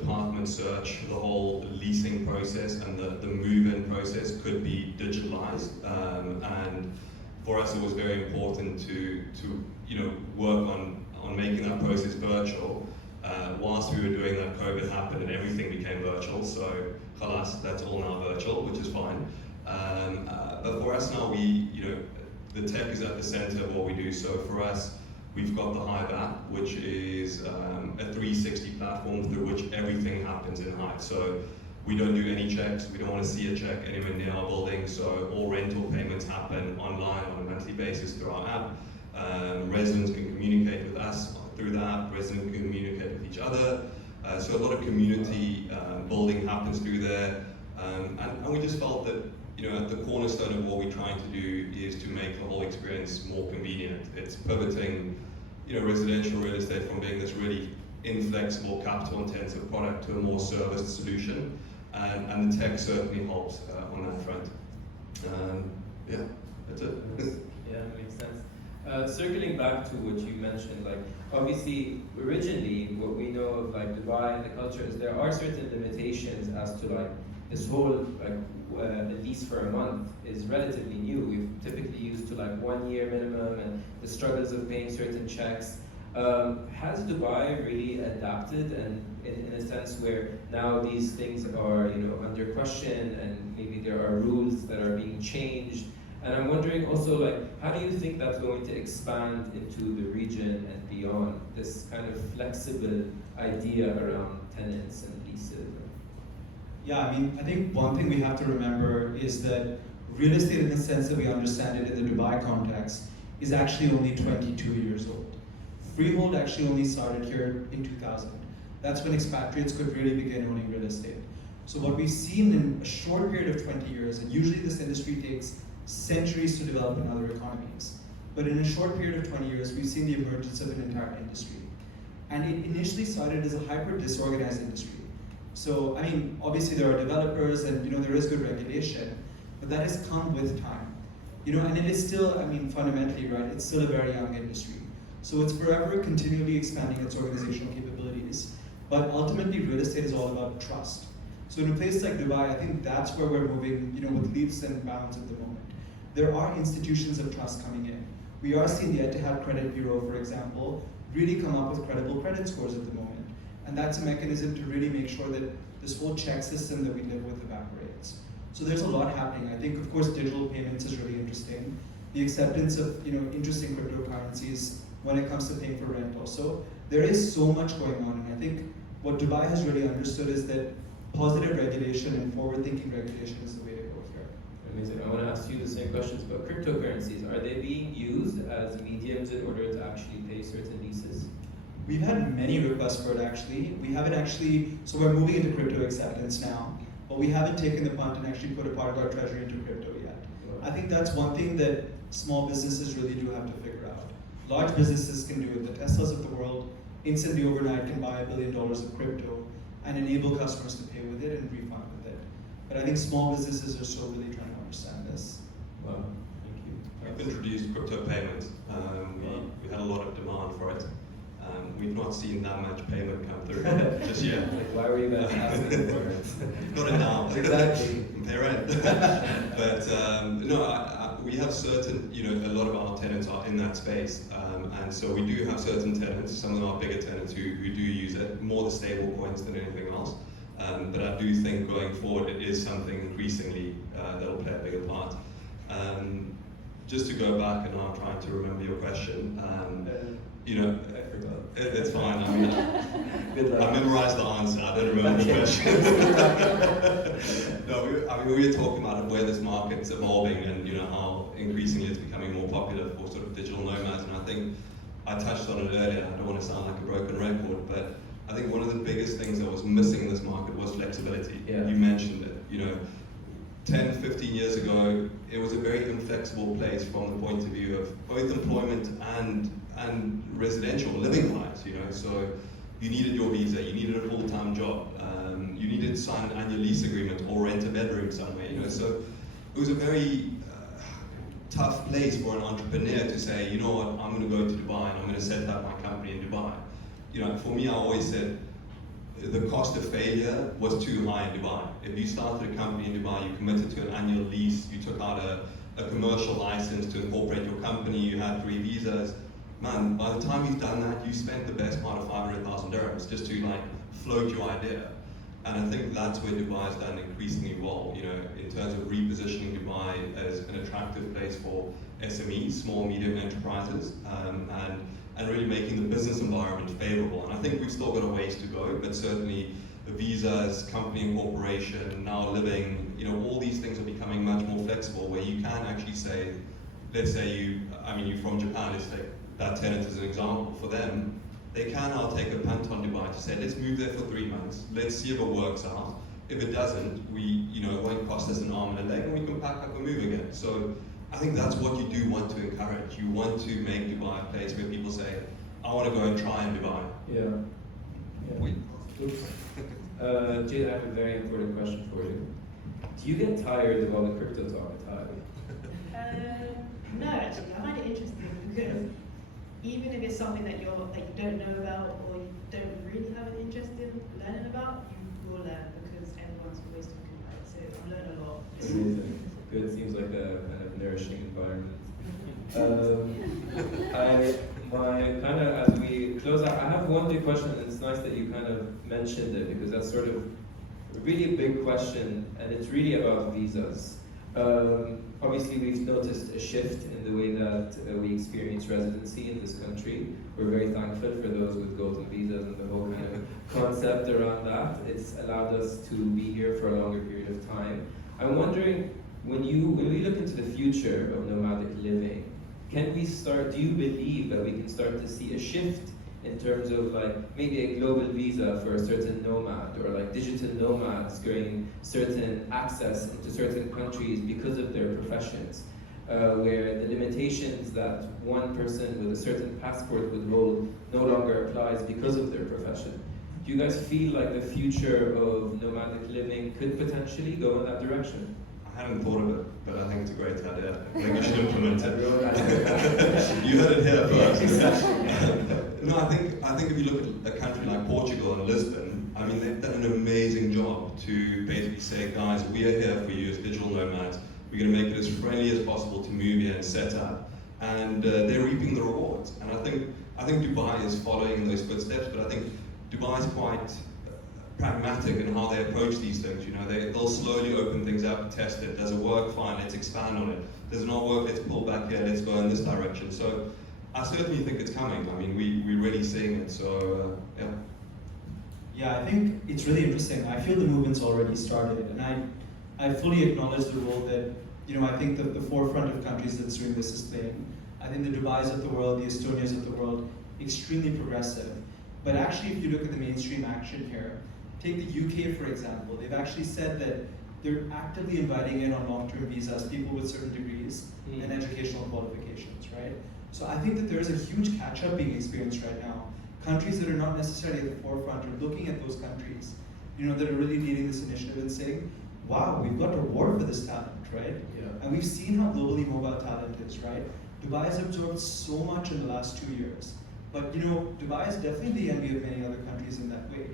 apartment search, the whole leasing process and the move-in process could be digitalized. And for us it was very important to work on making that process virtual. Whilst we were doing that, COVID happened and everything became virtual, so khalas, that's all now virtual, which is fine. But for us now, the tech is at the center of what we do. So for us, we've got the Hive app, which is a 360 platform through which everything happens in Hive. So we don't do any checks, we don't want to see a check anywhere near our building, so all rental payments happen online on a monthly basis through our app. Residents can communicate with us through the app, residents can communicate with each other. So a lot of community building happens through there. And we just felt that at the cornerstone of what we're trying to do is to make the whole experience more convenient. It's pivoting residential real estate from being this really inflexible, capital-intensive product to a more serviced solution. And the tech certainly helps on that front. Yeah, that's it. Yeah, makes sense. Circling back to what you mentioned, obviously originally what we know of Dubai and the culture is there are certain limitations as to this whole a lease for a month is relatively new. We've typically used to 1 year minimum and the struggles of paying certain checks. Has Dubai really adapted and in a sense where now these things are under question and maybe there are rules that are being changed? And I'm wondering also, how do you think that's going to expand into the region and beyond, this kind of flexible idea around tenants and leases? Yeah, I think one thing we have to remember is that real estate in the sense that we understand it in the Dubai context is actually only 22 years old. Freehold actually only started here in 2000. That's when expatriates could really begin owning real estate. So what we've seen in a short period of 20 years, and usually this industry takes centuries to develop in other economies. But in a short period of 20 years, we've seen the emergence of an entire industry. And it initially started as a hyper disorganized industry. So, obviously there are developers and there is good regulation, but that has come with time. And it is still, fundamentally, right, it's still a very young industry. So it's forever continually expanding its organizational capabilities. But ultimately, real estate is all about trust. So in a place like Dubai, I think that's where we're moving, with leaps and bounds at the moment. There are institutions of trust coming in. We are seeing the Etihad Credit Bureau, for example, really come up with credible credit scores at the moment. And that's a mechanism to really make sure that this whole check system that we live with evaporates. So there's a lot happening. I think, of course, digital payments is really interesting. The acceptance of interesting cryptocurrencies when it comes to paying for rent also. There is so much going on, and I think what Dubai has really understood is that positive regulation and forward-thinking regulation is the way to go here. Amazing. I want to ask you the same questions about cryptocurrencies. Are they being used as mediums in order to actually pay certain leases? We've had many requests for it actually. We haven't actually, so we're moving into crypto acceptance now, but we haven't taken the punt and actually put a part of our treasury into crypto yet. I think that's one thing that small businesses really do have to figure out. Large businesses can do it. The Teslas of the world instantly overnight can buy $1 billion of crypto and enable customers to pay with it and refund with it. But I think small businesses are still really trying to understand this. Wow, thank you. We've introduced crypto payments. We had a lot of demand for it. We've not seen that much payment come through just yet. Like, why were you guys asking for it? Got it now. Exactly. Pay rent. But no, we have certain, a lot of our tenants are in that space. And so we do have certain tenants, some of our bigger tenants who do use it, more the stable coins than anything else. But I do think going forward it is something increasingly that'll play a bigger part. Just to go back, and I'm trying to remember your question. I forgot. It's fine. I mean, Good luck. I memorized the answer. I don't remember the question. No, we were talking about where this market's evolving, and how increasingly it's becoming more popular for sort of digital nomads. And I think I touched on it earlier. I don't want to sound like a broken record, but I think one of the biggest things that was missing in this market was flexibility. Yeah. You mentioned it. 10, 15 years ago, it was a very inflexible place from the point of view of both employment and residential living wise. So you needed your visa, you needed a full-time job, you needed to sign an annual lease agreement or rent a bedroom somewhere. So it was a very tough place for an entrepreneur to say, you know what, I'm going to go to Dubai and I'm going to set up my company in Dubai. For me, I always said the cost of failure was too high in Dubai. If you started a company in Dubai, you committed to an annual lease, you took out a commercial license to incorporate your company, you had 3 visas. Man, by the time you've done that, you spent the best part of 500,000 dirhams just to float your idea. And I think that's where Dubai has done increasingly well, in terms of repositioning Dubai as an attractive place for SMEs, small, medium enterprises, and really making the business environment favorable. And I think we've still got a ways to go, but certainly the visas, company incorporation, now living, all these things are becoming much more flexible, where you can actually say, let's say you're from Japan, let's take that tenant as an example. For them, they can now take a punt on Dubai to say, let's move there for 3 months, let's see if it works out. If it doesn't, it won't cost us an arm and a leg, and we can pack up and move again. So I think that's what you do want to encourage. You want to make Dubai a place where people say, I want to go and try in Dubai. Yeah. Jade, I have a very important question for you. Do you get tired of all the crypto talk at Hive? No, actually, I find it interesting because even if it's something that you don't know about or you don't really have an interest in learning about, you will learn because everyone's always talking about it. So I learn a lot. Amazing. Good. Seems like a kind of nourishing environment. As we close out, I have one big question, and it's nice that you kind of mentioned it because that's sort of a really big question, and it's really about visas. Obviously, we've noticed a shift in the way that we experience residency in this country. We're very thankful for those with golden visas and the whole kind of concept around that. It's allowed us to be here for a longer period of time. I'm wondering, when we look into the future of nomadic living, do you believe that we can start to see a shift in terms of maybe a global visa for a certain nomad, or digital nomads getting certain access into certain countries because of their professions, where the limitations that one person with a certain passport would hold no longer applies because of their profession? Do you guys feel like the future of nomadic living could potentially go in that direction? I hadn't thought of it, but I think it's a great idea. I think we should implement it. Everyone has You heard it here first. Exactly. No, I think if you look at a country like Portugal and Lisbon, I mean, they've done an amazing job to basically say, guys, we are here for you as digital nomads. We're going to make it as friendly as possible to move here and set up. And they're reaping the rewards. And I think Dubai is following in those footsteps, but I think Dubai is quite pragmatic in how they approach these things. You know, they'll slowly open things up, test it. Does it work? Fine, let's expand on it. Does it not work? Let's pull back here. Let's go in this direction. So I certainly think it's coming. I mean, we're really seeing it. So yeah. Yeah, I think it's really interesting. I feel the movement's already started, and I fully acknowledge the role that, you know, I think that the forefront of countries that's doing this is playing. I think the Dubais of the world, the Estonias of the world, extremely progressive. But actually, if you look at the mainstream action here, take the UK for example, they've actually said that they're actively inviting in on long-term visas people with certain degrees and educational qualifications, right? So I think that there's a huge catch-up being experienced right now. Countries that are not necessarily at the forefront are looking at those countries, you know, that are really leading this initiative and saying, wow, we've got a war for this talent, right? Yeah. And we've seen how globally mobile talent is, right? Dubai has absorbed so much in the last 2 years. But, you know, Dubai is definitely the envy of many other countries in that way.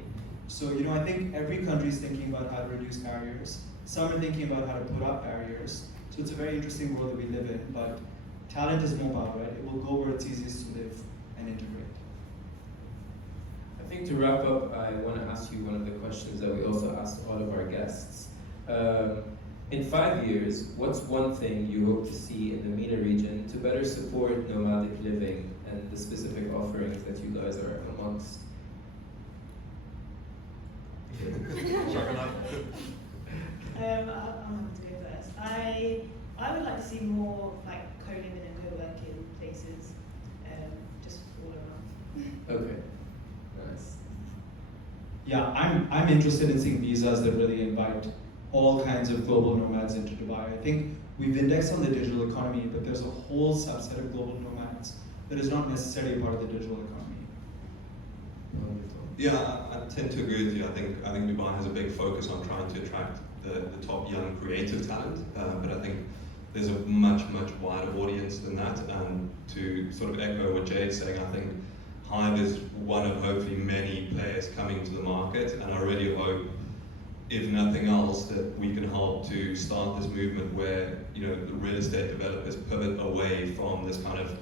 So, you know, I think every country is thinking about how to reduce barriers. Some are thinking about how to put up barriers. So it's a very interesting world that we live in, but talent is mobile, right? It will go where it's easiest to live and integrate. I think to wrap up, I want to ask you one of the questions that we also asked all of our guests. In 5 years, what's one thing you hope to see in the MENA region to better support nomadic living and the specific offerings that you guys are amongst? I'm going to go first. I would like to see more like co-living and co-working places, just all around. Okay, nice. Yeah, I'm interested in seeing visas that really invite all kinds of global nomads into Dubai. I think we've indexed on the digital economy, but there's a whole subset of global nomads that is not necessarily a part of the digital economy. Yeah, I tend to agree with you. I think Dubai has a big focus on trying to attract the top young creative talent, but I think there's a much wider audience than that. And to sort of echo what Jayde's saying, I think Hive is one of hopefully many players coming to the market, and I really hope, if nothing else, that we can help to start this movement where, you know, the real estate developers pivot away from this kind of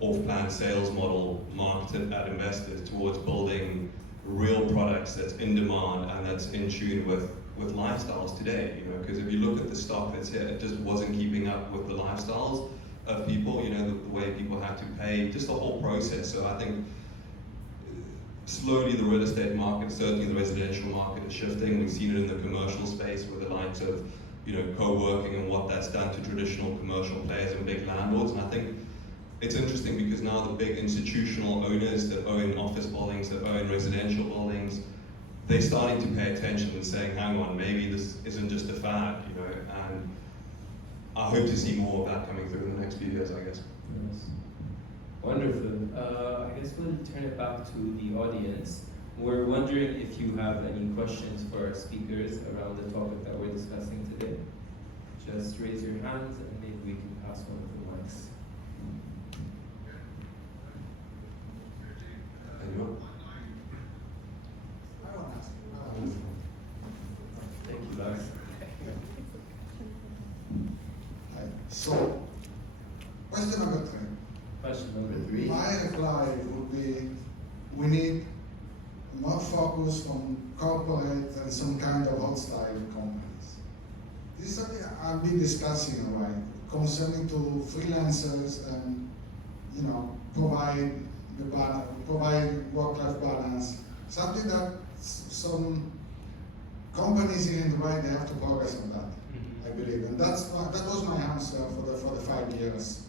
off-plan sales model marketed at investors towards building real products that's in demand and that's in tune with lifestyles today. You know, because if you look at the stock that's here, it just wasn't keeping up with the lifestyles of people. You know, the way people had to pay, just the whole process. So I think slowly the real estate market, certainly the residential market, is shifting. We've seen it in the commercial space with the likes of, you know, co-working and what that's done to traditional commercial players and big landlords. And I think it's interesting because now the big institutional owners that own office buildings, that own residential buildings, they're starting to pay attention and saying, hang on, maybe this isn't just a fad, you know, and I hope to see more of that coming through in the next few years, I guess. Yes. Wonderful. I guess we'll turn it back to the audience. We're wondering if you have any questions for our speakers around the topic that we're discussing today. Just raise your hands and maybe we can pass one of the mics. Anyone? Thank you, guys. So, question number 3. Question number 3. My reply would be, we need more focus on corporate and some kind of hostile companies. This is something I've been discussing in a way, concerning to freelancers and, you know, provide work-life balance. Something that some companies here in Dubai, they have to progress on that. I believe, and that was my answer for the 5 years.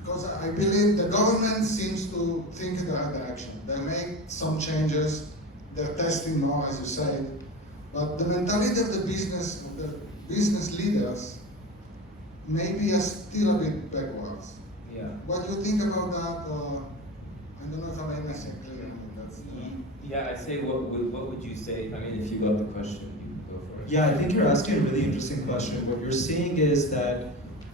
Because I believe the government seems to think in the right direction. They make some changes, they're testing more, as you said, but the mentality of the business leaders maybe are still a bit backwards. Yeah. What do you think about that? I don't know if I made myself clear. Yeah, I say, what would you say? I mean, if you got the question, go for it. Yeah, I think you're asking a really interesting question. What you're saying is that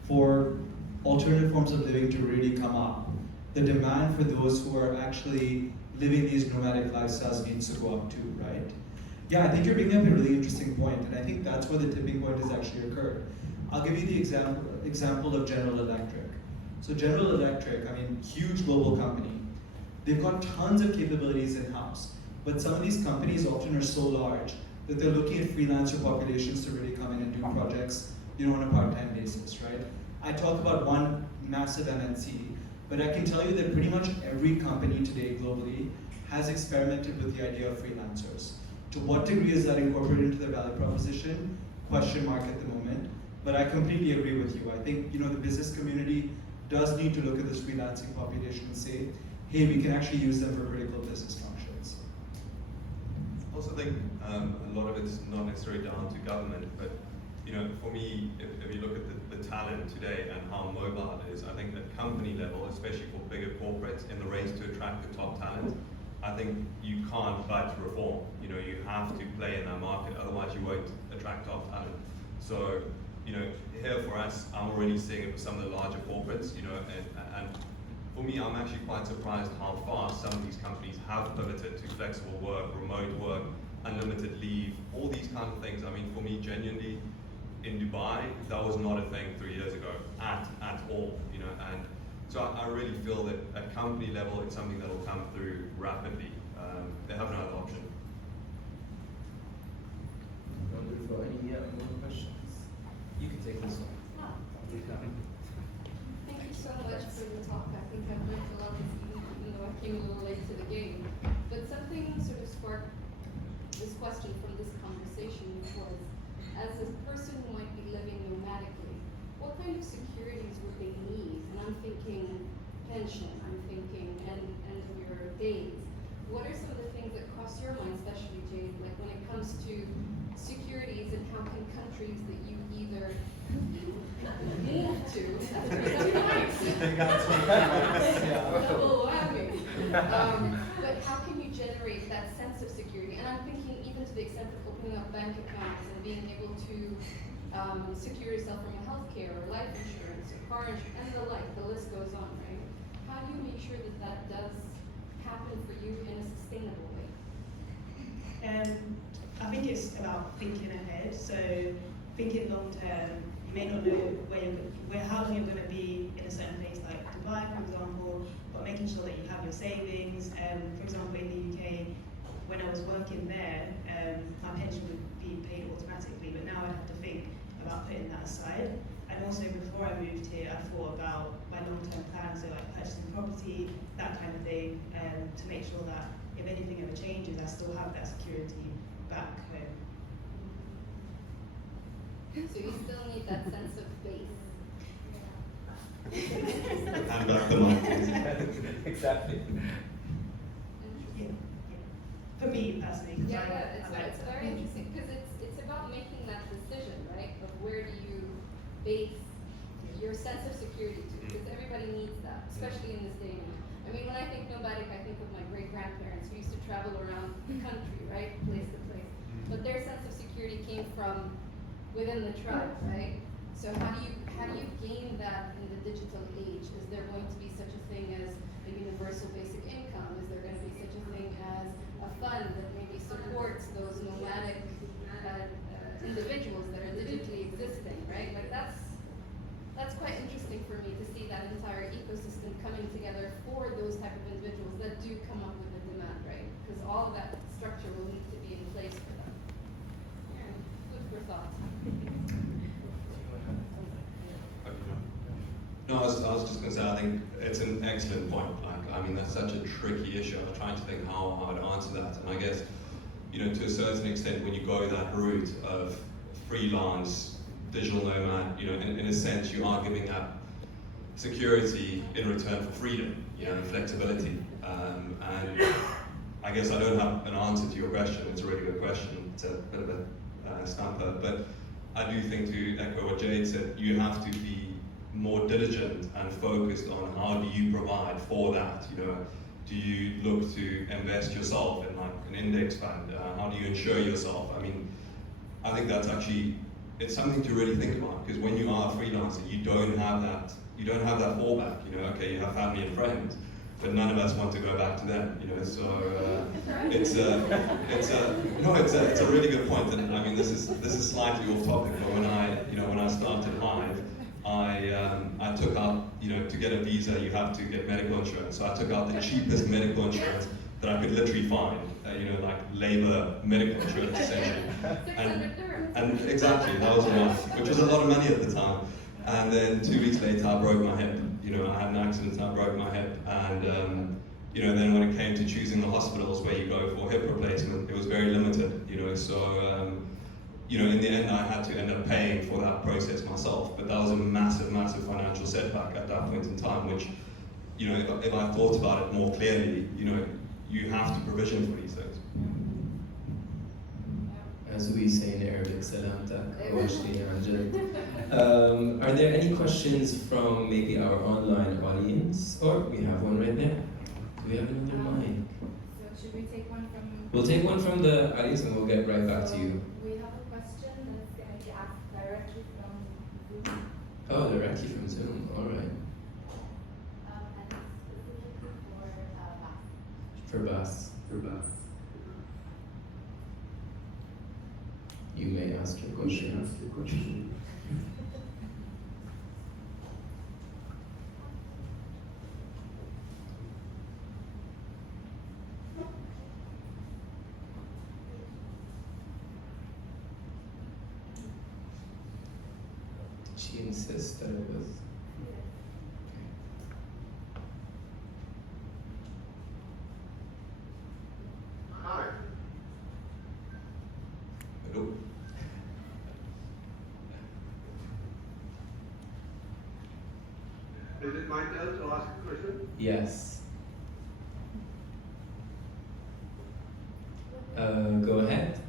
for alternative forms of living to really come up, the demand for those who are actually living these nomadic lifestyles needs to go up too, right? Yeah, I think you're bringing up a really interesting point, and I think that's where the tipping point has actually occurred. I'll give you the example of General Electric. So General Electric, I mean, huge global company. They've got tons of capabilities in-house, but some of these companies often are so large that they're looking at freelancer populations to really come in and do projects, on a part-time basis, right? I talk about one massive MNC, but I can tell you that pretty much every company today globally has experimented with the idea of freelancers. To what degree is that incorporated into their value proposition? Question mark at the moment, but I completely agree with you. I think, the business community does need to look at this freelancing population and say, hey, we can actually use them for critical business functions. I also think a lot of it's not necessarily down to government, but for me, if you look at the talent today and how mobile it is, I think at company level, especially for bigger corporates, in the race to attract the top talent, I think you can't but reform. You have to play in that market, otherwise you won't attract top talent. So, here for us, I'm already seeing it with some of the larger corporates, and for me, I'm actually quite surprised how fast some of these companies have pivoted to flexible work, remote work, unlimited leave, all these kind of things. I mean, for me, genuinely, in Dubai, that was not a thing 3 years ago, at all, and so I really feel that at company level, it's something that will come through rapidly. They have another option. Wonder if there are any more questions? You can take this one. Thank you so much for the talk. I think I've learned a lot, even though I came a little late to the game. But something sort of sparked this question from this conversation was, as a person who might be living nomadically, what kind of securities would they need? And I'm thinking pension, I'm thinking end of your days. What are some of the things that cross your mind, especially Jade, like when it comes to securities and how can countries that you either move to, double whammy, but how can you generate that sense of security? And I'm thinking even to the extent of opening up bank accounts and being able to secure yourself from healthcare or life insurance or car insurance and the like, the list goes on, right? How do you make sure that that does happen for you in a sustainable way? I think it's about thinking ahead. So thinking long term, you may not know how long you're going to be in a certain place like Dubai, for example, but making sure that you have your savings. For example, in the UK, when I was working there, my pension would be paid automatically, but now I have to think about putting that aside. And also before I moved here, I thought about my long-term plans, so like purchasing property, that kind of thing, to make sure that if anything ever changes, I still have that security back home. So you still need that sense of base. Hand back the mic, please. Exactly. Yeah. For me personally, because It's very interesting because it's about making that decision, right? Of where do you base your sense of security to? Because everybody needs that, especially in this day and age. I mean, when I think nomadic, I think of my great-grandparents who used to travel around the country, right, place to place. But their sense of security came from within the tribe, right? So how do you gain that in the digital age? Is there going to be such a thing as a universal basic income? Is there going to be such a thing as a fund that maybe supports those nomadic individuals that are digitally existing, right? Like that's quite interesting for me to see that entire ecosystem coming together for those type of individuals that do come up with a demand, right? Because all of that structure will need to be in place for them. Yeah, food for thought. No, I was just going to say, I think it's an excellent point. I mean, that's such a tricky issue. I'm trying to think how I would answer that. And I guess, to a certain extent, when you go that route of freelance, digital nomad, in a sense, you are giving up security in return for freedom, and flexibility. And I guess I don't have an answer to your question. It's a really good question. It's a bit of a stumper. But I do think, to echo what Jade said, you have to be more diligent and focused on how do you provide for that. Do you look to invest yourself in like an index fund? How do you insure yourself? I mean, I think that's actually, it's something to really think about, because when you are a freelancer, you don't have that fallback. You know, okay, you have family and friends, but none of us want to go back to them. You know, so it's a really good point. And I mean, this is slightly off topic, but when I started Hive, I took out, you know, to get a visa you have to get medical insurance. So I took out the cheapest medical insurance that I could literally find, you know, like labor medical insurance essentially. And exactly, that was the one, which was a lot of money at the time. And then 2 weeks later I broke my hip. You know, I had an accident, I broke my hip. And you know, then when it came to choosing the hospitals where you go for hip replacement, it was very limited, you know, so you know, in the end I had to end up paying for that process myself. But that was a massive, massive financial setback at that point in time, which, you know, if I thought about it more clearly, you know, you have to provision for these things. As we say in Arabic, salamtak, are there any questions from maybe our online audience? Or we have one right there. Do we have another mic? So should we take one from... We'll take one from the audience and we'll get right back to you. We have a question that's going to be asked directly from Zoom. Oh, directly from Zoom, all right. And it's specifically For Bass. You may ask your question. Did she insist that it was? Hi. Hello? Is it my turn to ask a question? Yes. Go ahead.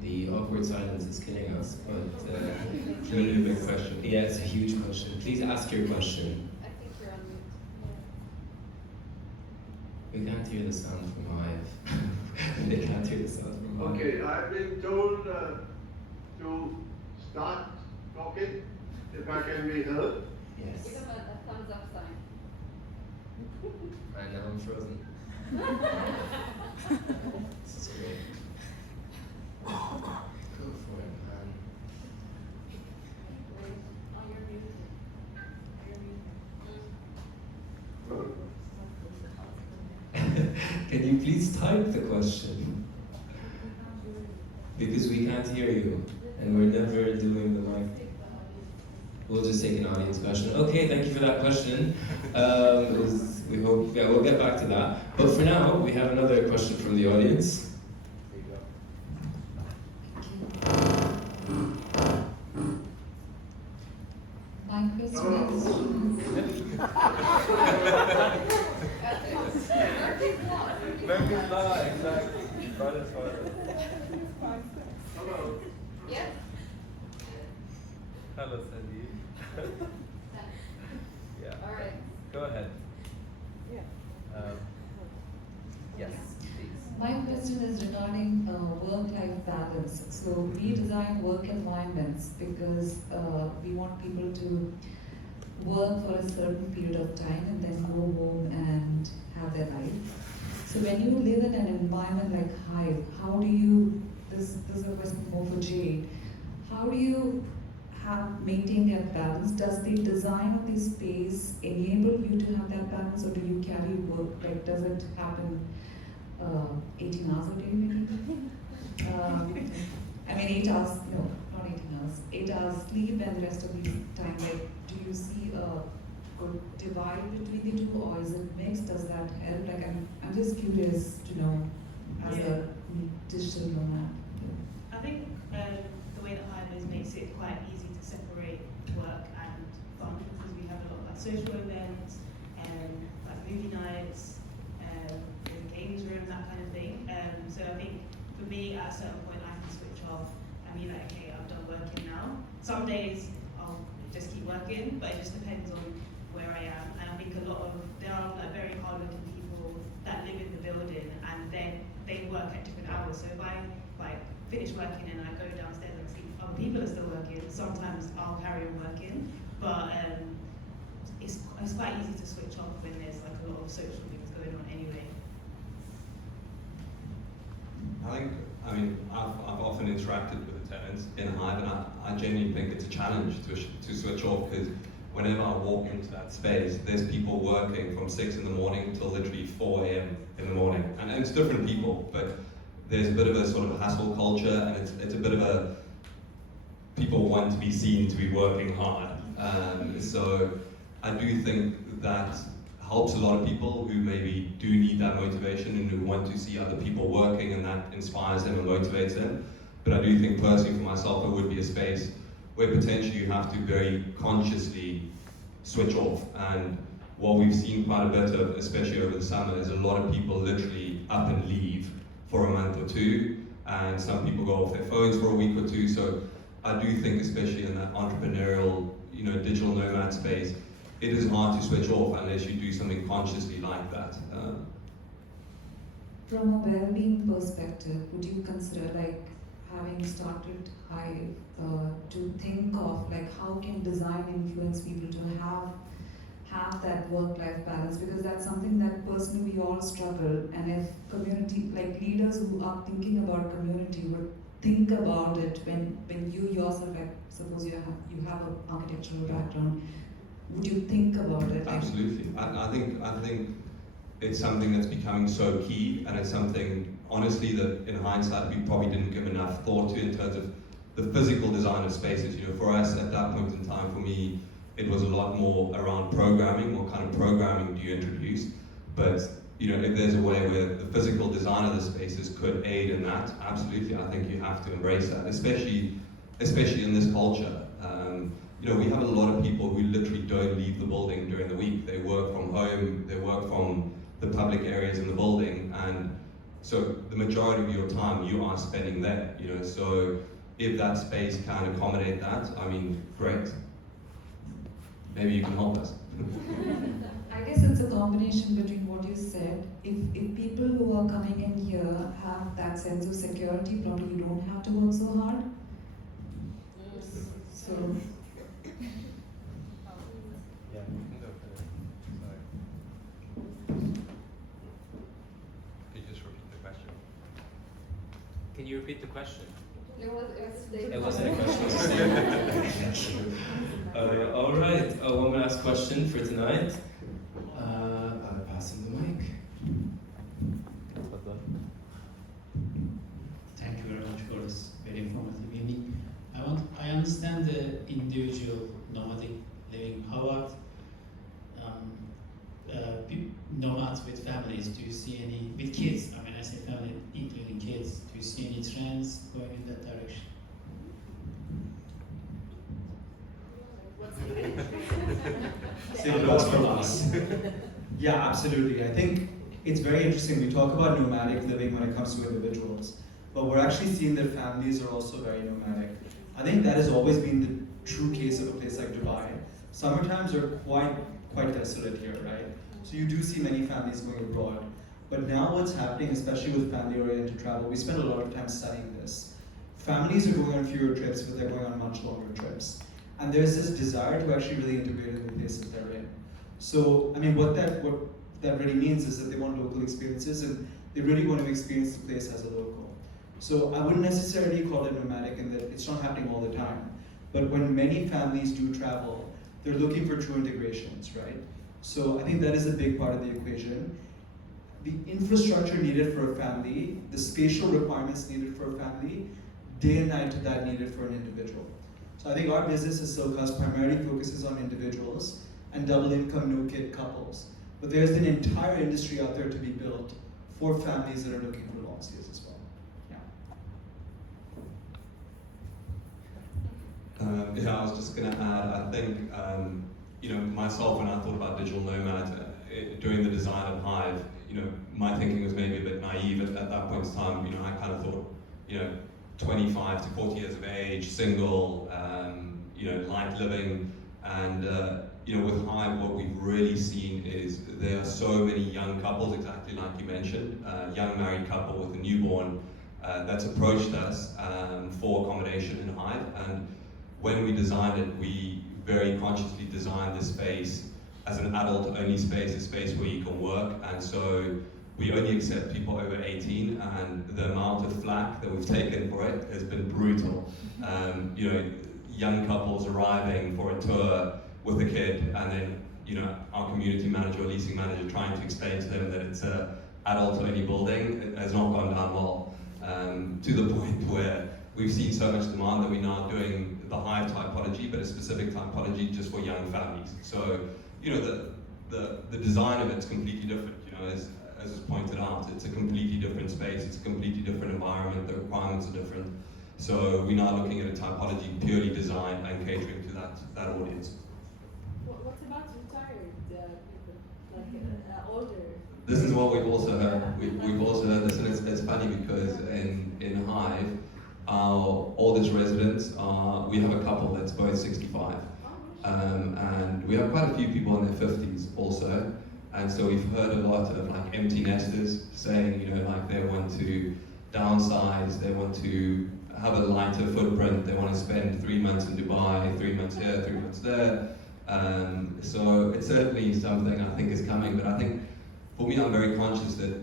The awkward silence is killing us, but it's a really big question. Yeah, it's a huge question. Please ask your question. I think you're on mute. We can't hear the sound from Hive. They can't hear the sound from Hive. Okay, I've been told to start talking if I can be heard. Yes. Give him a thumbs up sign. And now I'm frozen. This is great. Go for it, man. Wait, on your music. Can you please type the question? Because we can't hear you, and we're never doing the mic. We'll just take an audience question. Okay, thank you for that question. We hope, yeah, we'll get back to that. But for now, we have another question from the audience. My question is... Exactly. Hello. Yes? Hello, Sandy. Yeah. All right. Go ahead. Yes, please. My question is regarding work-life balance. So we design work environments because we want people to work for a certain period of time and then go home and have their life. So when you live in an environment like Hive, how do you, this is a question more for Jade, how do you maintain that balance? Does the design of the space enable you to have that balance, or do you carry work? Like, does it happen 18 hours a day maybe? I mean 8 hours, no, not 18 hours, 8 hours sleep and the rest of the time, like, do you see a good divide between the two, or is it mixed? Does that help? Like, I'm just curious to know as a digital nomad. I think the way that Hive is makes it quite easy to separate work and fun, because we have a lot of like social events and like movie nights, there's a games room, that kind of thing. So I think for me, at a certain point, I can switch off and be like, okay, I've done working now. Some days I'll just keep working, but it just depends on where I am. And I think there are like very hard then they work at different hours. So if I like finish working and I go downstairs and see other people are still working, sometimes I'll carry on working, but it's quite easy to switch off when there's like a lot of social things going on anyway. I mean, I've often interacted with the tenants in Hive, and I genuinely think it's a challenge to switch off, because whenever I walk into that space, there's people working from 6 in the morning till literally 4 a.m. in the morning, and it's different people, but there's a bit of a sort of hassle culture, and it's a bit of a, people want to be seen to be working hard. So I do think that helps a lot of people who maybe do need that motivation and who want to see other people working, and that inspires them and motivates them. But I do think personally for myself, it would be a space where potentially you have to very consciously switch off. And what we've seen quite a bit of, especially over the summer, is a lot of people literally up and leave for a month or two, and some people go off their phones for a week or two. So I do think, especially in that entrepreneurial, digital nomad space, it is hard to switch off unless you do something consciously like that. From a well-being perspective, would you consider, like, having started Hive, to think of like how can design influence people to have that work-life balance? Because that's something that personally we all struggle, and if community, like leaders who are thinking about community would think about it when you yourself, like suppose you have an architectural background, would you think about it? Absolutely. I think it's something that's becoming so key, and it's something, honestly, that in hindsight we probably didn't give enough thought to in terms of the physical design of spaces. For us at that point in time, for me, it was a lot more around programming. What kind of programming do you introduce? But if there's a way where the physical design of the spaces could aid in that, absolutely, I think you have to embrace that, especially in this culture. We have a lot of people who literally don't leave the building during the week. They work from home, they work from the public areas in the building, and so the majority of your time you are spending there. So if that space can accommodate that, I mean, great. Maybe you can help us. I guess it's a combination between what you said. If people who are coming in here have that sense of security, probably you don't have to work so hard. So. Yeah, we can go for that. Sorry. Can you just repeat the question? Can you repeat the question? It was a statement. It wasn't a question. All right, one last question for tonight. I'll pass him the mic. Thank you very much for this very informative evening. I understand the individual nomadic living. How about nomads with families? Do you see any, with kids, I mean I say family including kids, do you see any trends going in that direction? Same goes from us. Yeah, absolutely. I think it's very interesting. We talk about nomadic living when it comes to individuals, but we're actually seeing that families are also very nomadic. I think that has always been the true case of a place like Dubai. Summertimes are quite desolate here, right? So you do see many families going abroad. But now what's happening, especially with family-oriented travel, we spend a lot of time studying this. Families are going on fewer trips, but they're going on much longer trips. And there's this desire to actually really integrate in the places they're in. So, I mean, what that really means is that they want local experiences, and they really want to experience the place as a local. So I wouldn't necessarily call it nomadic in that it's not happening all the time. But when many families do travel, they're looking for true integrations, right? So I think that is a big part of the equation. The infrastructure needed for a family, the spatial requirements needed for a family, day and night to that needed for an individual. So I think our business as Silkhaus primarily focuses on individuals and double income, no kid couples. But there's an entire industry out there to be built for families that are looking for long stays as well. Yeah, I was just going to add, I think, myself, when I thought about digital nomads, during the design of Hive, my thinking was maybe a bit naive at that point in time. I kind of thought, 25 to 40 years of age, single, light living, and you know, with Hive, what we've really seen is there are so many young couples, exactly like you mentioned, young married couple with a newborn that's approached us for accommodation in Hive. And when we designed it, we very consciously designed this space as an adult-only space, a space where you can work. And so we only accept people over 18, and the amount of flack that we've taken for it has been brutal. You know, young couples arriving for a tour with a kid, and then, you know, our community manager or leasing manager trying to explain to them that it's a adult-only building. It has not gone down well, to the point where we've seen so much demand that we're now doing the Hive typology, but a specific typology just for young families. So, you know, the design of it's completely different. You know, as is pointed out, it's a completely different space, it's a completely different environment, the requirements are different. So we're now looking at a typology purely designed and catering to that audience. What about retired people, like older? This is what we've also heard. We've also heard this, and it's funny because in Hive, our oldest residents are, we have a couple that's both 65. And we have quite a few people in their 50s also. And so we've heard a lot of like empty nesters saying, you know, like they want to downsize, they want to have a lighter footprint, they want to spend 3 months in Dubai, 3 months here, 3 months there. So it's certainly something I think is coming, but I think for me I'm very conscious that,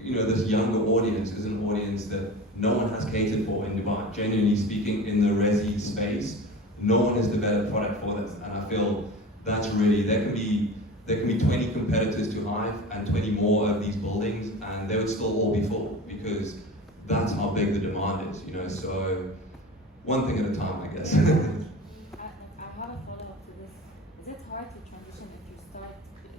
you know, this younger audience is an audience that no one has catered for in Dubai. Genuinely speaking, in the resi space, no one has developed product for this, and I feel that's really, there can be 20 competitors to Hive and 20 more of these buildings, and they would still all be full, because that's how big the demand is, you know, so one thing at a time, I guess. I have a follow-up to this. Is it hard to transition if you start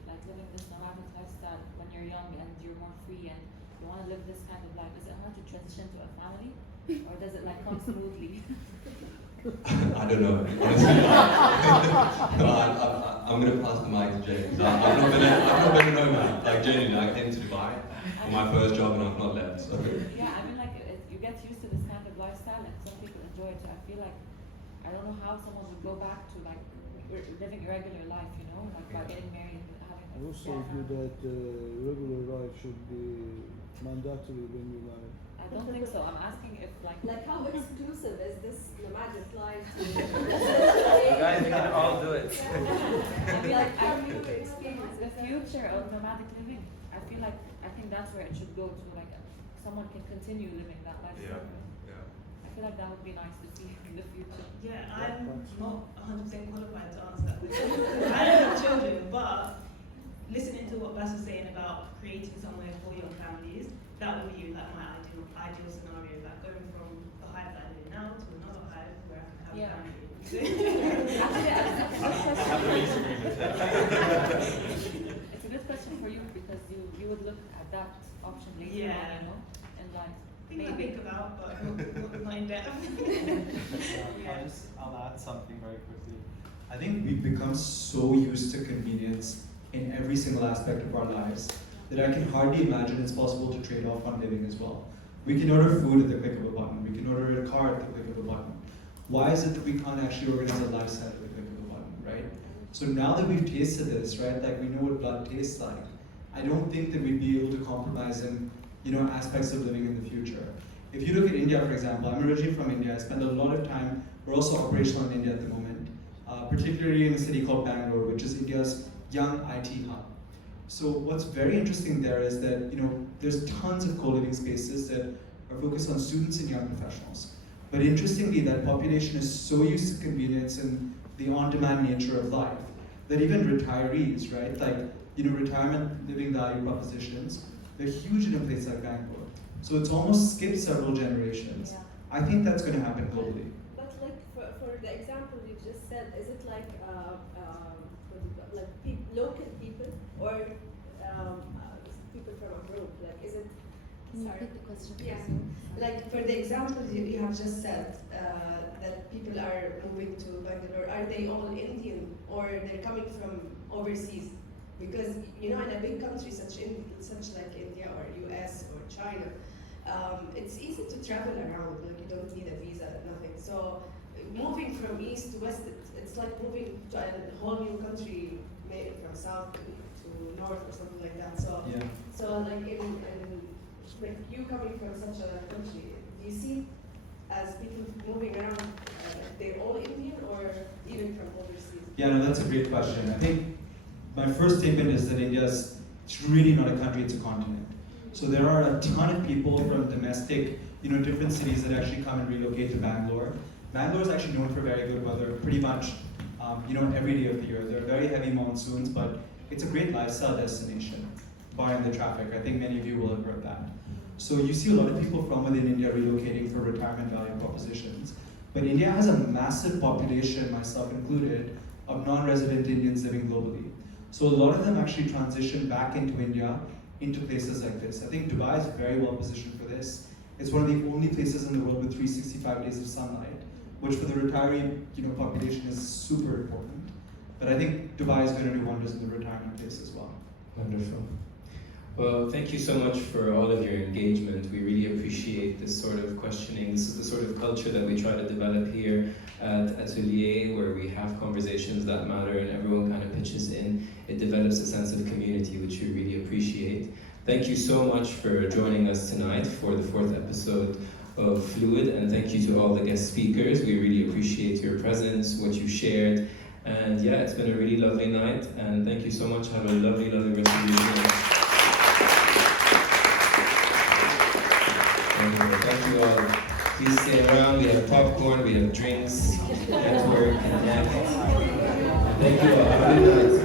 like living this nomadic lifestyle when you're young and you're more free and you want to live this kind of life? Is it hard to transition to a family, or does it like come smoothly? I don't know, honestly. I'm going to pass the mic to Jay, because I've not been a nomad. Like, genuinely, I came to Dubai for my first job and I've not left. So. Yeah, I mean, like, you get used to this kind of lifestyle, and some people enjoy it. So I feel like, I don't know how someone would go back to, like, living a regular life, you know, like by getting married and having I also feel that regular life should be mandatory when you marry. I don't think so. I'm asking if Like how exclusive is this nomadic life? You guys can all do it. I mean, like, how do you experience the future of nomadic living, I feel like, I think that's where it should go to, like, someone can continue living that lifestyle. Yeah. I feel like that would be nice to see in the future. Yeah, I'm not 100% qualified to answer that question. I don't have children, but listening to what Bass was saying about creating somewhere for young families, that would be like my ideal scenario, like going from the Hive that I live in now to another Hive where I can have a family. It's a good question for you, because you would look at that option later on, you know, in life. Things I think about, but not in depth. I'll add something very quickly. I think we've become so used to convenience in every single aspect of our lives that I can hardly imagine it's possible to trade off on living as well. We can order food at the click of a button. We can order a car at the click of a button. Why is it that we can't actually organize a lifestyle at the click of a button, right? So now that we've tasted this, right, like we know what blood tastes like, I don't think that we'd be able to compromise in, you know, aspects of living in the future. If you look at India, for example, I'm originally from India. I spend a lot of time, we're also operational in India at the moment, particularly in a city called Bangalore, which is India's young IT hub. So what's very interesting there is that, you know, there's tons of co-living spaces that are focused on students and young professionals. But interestingly, that population is so used to convenience and the on-demand nature of life that even retirees, right, like, you know, retirement living value propositions, they're huge in a place like Bangalore. So it's almost skipped several generations. Yeah. I think that's going to happen globally. But like for the example you just said, is it like local people or people from abroad? Like, is it? Can you repeat the question, please? Yeah. Like for the example you have just said, that people are moving to Bangalore, are they all Indian or they're coming from overseas? Because, you know, in a big country such like India or US or China, it's easy to travel around. Like, you don't need a visa, nothing. So moving from east to west, it's like moving to a whole new country, maybe from south to north or something like that. So, Yeah. so like like you coming from such a country, do you see as people moving around, like they're all Indian or even from overseas? Yeah, no, that's a great question. I think my first statement is that India's, it's really not a country, it's a continent. So there are a ton of people from domestic, different cities that actually come and relocate to Bangalore. Bangalore is actually known for very good weather, pretty much, every day of the year. There are very heavy monsoons, but it's a great lifestyle destination, barring the traffic. I think many of you will have heard that. So you see a lot of people from within India relocating for retirement value propositions. But India has a massive population, myself included, of non-resident Indians living globally. So a lot of them actually transition back into India, into places like this. I think Dubai is very well positioned for this. It's one of the only places in the world with 365 days of sunlight, which for the retiree population is super important. But I think Dubai is going to do wonders in the retirement place as well. Wonderful. Well, thank you so much for all of your engagement. We really appreciate this sort of questioning. This is the sort of culture that we try to develop here at Atelier, where we have conversations that matter and everyone kind of pitches in. It develops a sense of community, which we really appreciate. Thank you so much for joining us tonight for the 4th episode of Fluid, and thank you to all the guest speakers. We really appreciate your presence, what you shared, and yeah, it's been a really lovely night, and thank you so much. Have a lovely, lovely rest of your evening. Thank you all. Please stay around. We have popcorn, we have drinks, network, and neck. Thank you all. Have a good night.